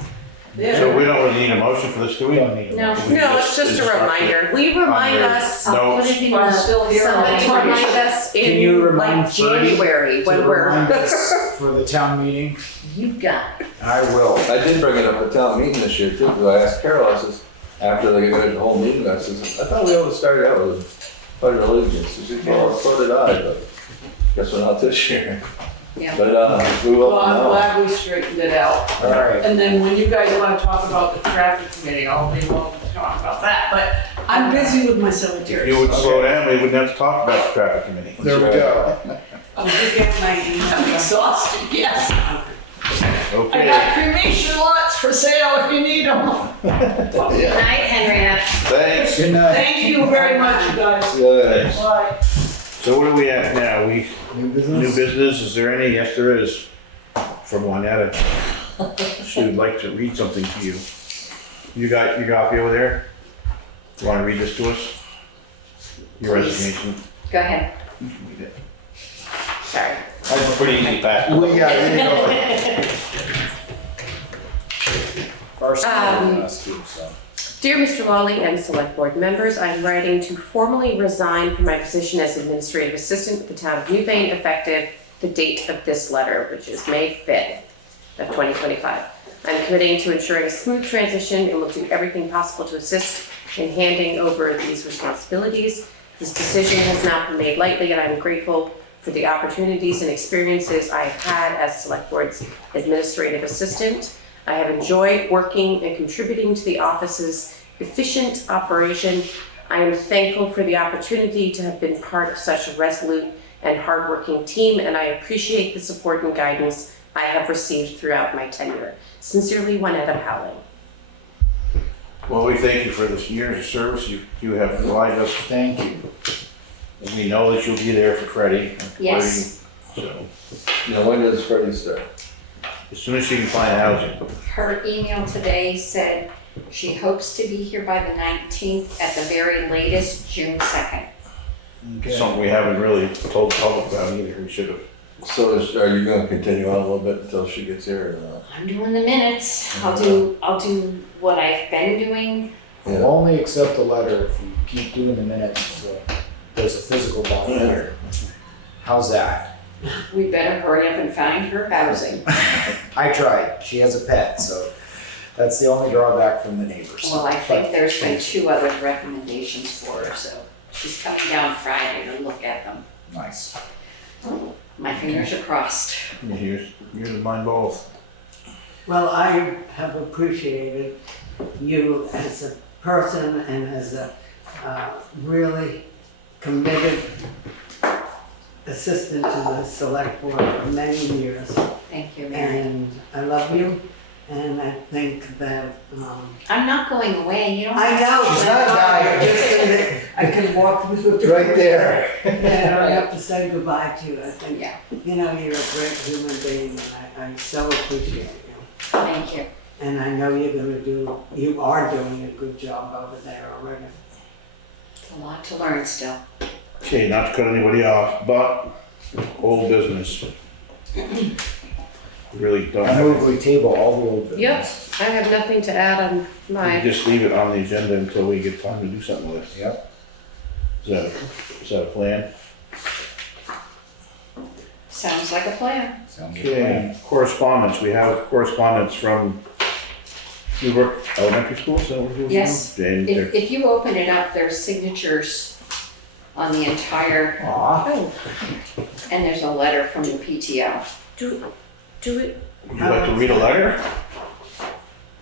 So Yeah. we don't really need a motion for this, do we? Don't need a No. motion. No, it's just a reminder. We remind Under us, I'll put notes. it in I'm the, still here. somebody I'll remind tell you. us Can you in remind like Freddie January To when remind we're. us for the town meeting, you got it. I will. I did bring it up at town meeting this year too, because I asked Carol, I says, after they got the whole meeting, I says, I thought we always started out with Pledge of Allegiance. She said, well, so did I, but guess we're not this year. Yeah. But, we will Well, I'm know. glad we straightened it out. All right. And then when you guys wanna talk about the traffic committee, I'll be willing to talk about that, but I'm busy with my If cemetery. you would slow down, we wouldn't have to talk about the traffic committee. There we go. I'm just getting my email exhausted, yes. I Okay. got cremation lots for sale if you need them. Good night, Henrietta. Thanks. Good night. Thank you very much, you guys. Yeah. Bye. So what are we at now? New New business? business, is there any? Yes, there is. From Juanetta. She would like to read something to you. You got your copy over there? You wanna read this to us? Your Please. resignation? Go ahead. You can read it. Sorry. That's a pretty easy pass. Well, yeah, there you go. First, us too, so. Dear Mr. Lawley and Select Board members, I'm writing to formally resign from my position as Administrative Assistant with the Town of Newfane effective the date of this letter, which is May 5th of 2025. I'm committing to ensuring a smooth transition and will do everything possible to assist in handing over these responsibilities. This decision has not been made lightly, and I'm grateful for the opportunities and experiences I've had as Select Board's administrative assistant. I have enjoyed working and contributing to the office's efficient operation. I am thankful for the opportunity to have been part of such a resolute and hardworking team, and I appreciate the support and guidance I have received throughout my tenure. Sincerely, Juanetta Howling. Well, we thank you for this years of service you have provided us. Thank you. And we know that you'll be there for Freddie. Yes. So, Now, when does Freddie start? as soon as she can find housing. Her email today said she hopes to be here by the 19th, at the very latest, June 2nd. Something we haven't really told the public about either, we should have. So are you gonna continue on a little bit until she gets here or not? I'm doing the minutes. I'll do what I've been doing. We'll only accept the letter if you keep doing the minutes until there's a physical bond there. How's that? We better hurry up and find her housing. I tried. She has a pet, so that's the only drawback from the neighbors. Well, I think But there's been 2 other recommendations for her, so she's coming down Friday to look at them. nice. My fingers are crossed. Here's mine both. Well, I have appreciated you as a person and as a really committed assistant to the select board for many years. Thank you, Mary. And I love you, and I think that, I'm not going away, you don't I have know, She's not dying. I can walk through the. Right there. And I have to say goodbye to you. I think, Yeah. you know, you're a great human being, and I so appreciate you. Thank you. And I know you are doing a good job over there already. It's a lot to learn still. Okay, not to cut anybody off, but old business. We really don't I have, move we table all the old Yep, business. I have nothing to add on we my, just leave it on the agenda until we get time to do something with it. Yep. Is that a plan? Sounds like a plan. Sounds like a plan. Okay, correspondence, we have correspondence from NewBrook Elementary School, is that what it is? Yes. Jane, If you open it up, there's signatures on the entire, Aw. oh, and there's a letter from the PTO. do it, would you like to read a letter?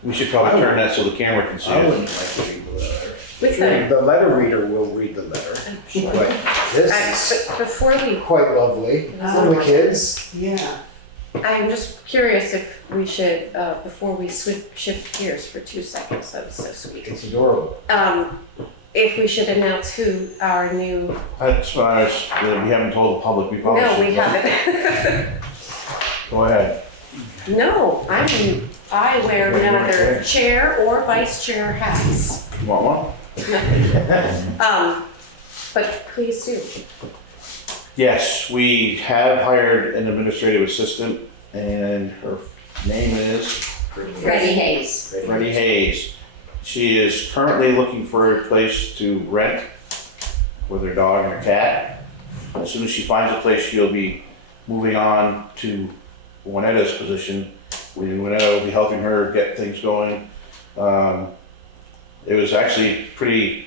We should probably turn that so the camera can see I it. wouldn't like to read the letter. with Sure, the letter reader will read the letter, but this is but before we, quite lovely for the kids. Yeah. I'm just curious if we should, before we shift gears for 2 seconds, that was so sweet. It's adorable. If we should announce who our new, That's what I was, we haven't told the public, we probably no, should. we haven't. Go ahead. No, I wear neither chair or vice chair hats. You want one? But please do. Yes, we have hired an administrative assistant and her name is Freddie Hayes. Freddie Hayes. She is currently looking for a place to rent with her dog and her cat. As soon as she finds a place, she'll be moving on to Juanetta's position. Juanetta will be helping her get things going. It was actually pretty,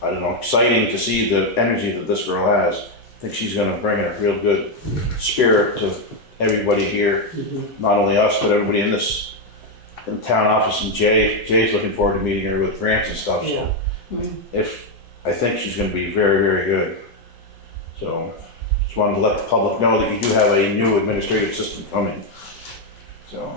exciting to see the energy that this girl has. I think she's gonna bring a real good spirit to everybody here, not only us, but everybody in the town office, and Jay's looking forward to meeting her with grants and stuff, so. I think she's gonna be very, very good. So, just wanted to let the public know that you do have a new administrative assistant coming, so.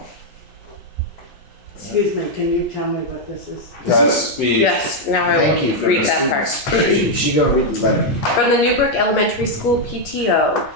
Excuse me, can you tell me what this is? That'd be, Yes, now I Thank you will for read this. that part. She gonna read the letter. From the Newbrook Elementary School PTO,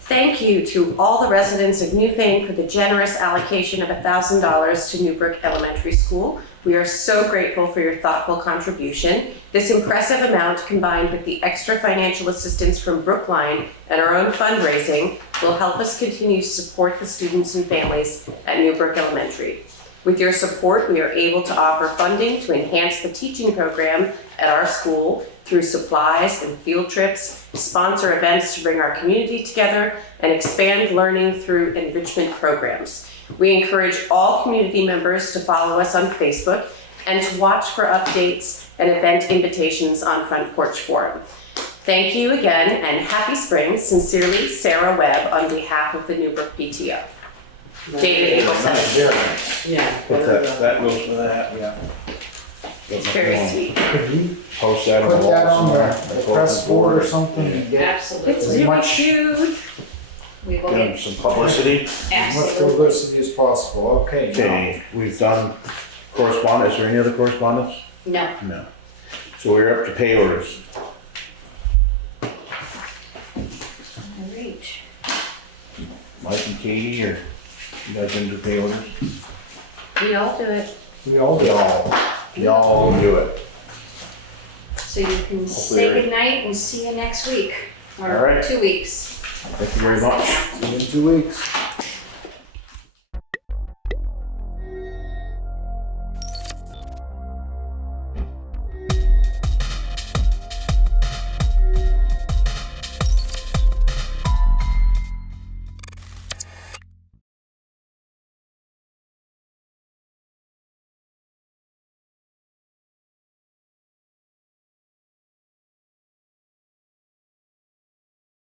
thank you to all the residents of Newfane for the generous allocation of $1,000 to Newbrook Elementary School. We are so grateful for your thoughtful contribution. This impressive amount, combined with the extra financial assistance from Brookline and our own fundraising, will help us continue to support the students and families at Newbrook Elementary. With your support, we are able to offer funding to enhance the teaching program at our school through supplies and field trips, sponsor events to bring our community together, and expand learning through enrichment programs. We encourage all community members to follow us on Facebook and to watch for updates and event invitations on Front Porch Forum. Thank you again and happy spring. Sincerely, Sarah Webb on behalf of the NewBrook PTO. Dated April 7th. Yeah. Put that goes with that. Yeah. It's very sweet. Could we Post that on put the wall that on somewhere. the press board or something and get Absolutely. It's As really much- cute. We will Give them get some publicity. as much absolutely. publicity as possible? Okay. now- Okay, we've done correspondence. Is there any other correspondence? No. No. So we're up to pay orders. All right. Mike and Katie, or you guys into pay orders? We all do it. We all do. Y'all do it. So you can Hopefully say you're- goodnight and see you next week, All or right. 2 weeks. Thank you very much. See you in 2 weeks.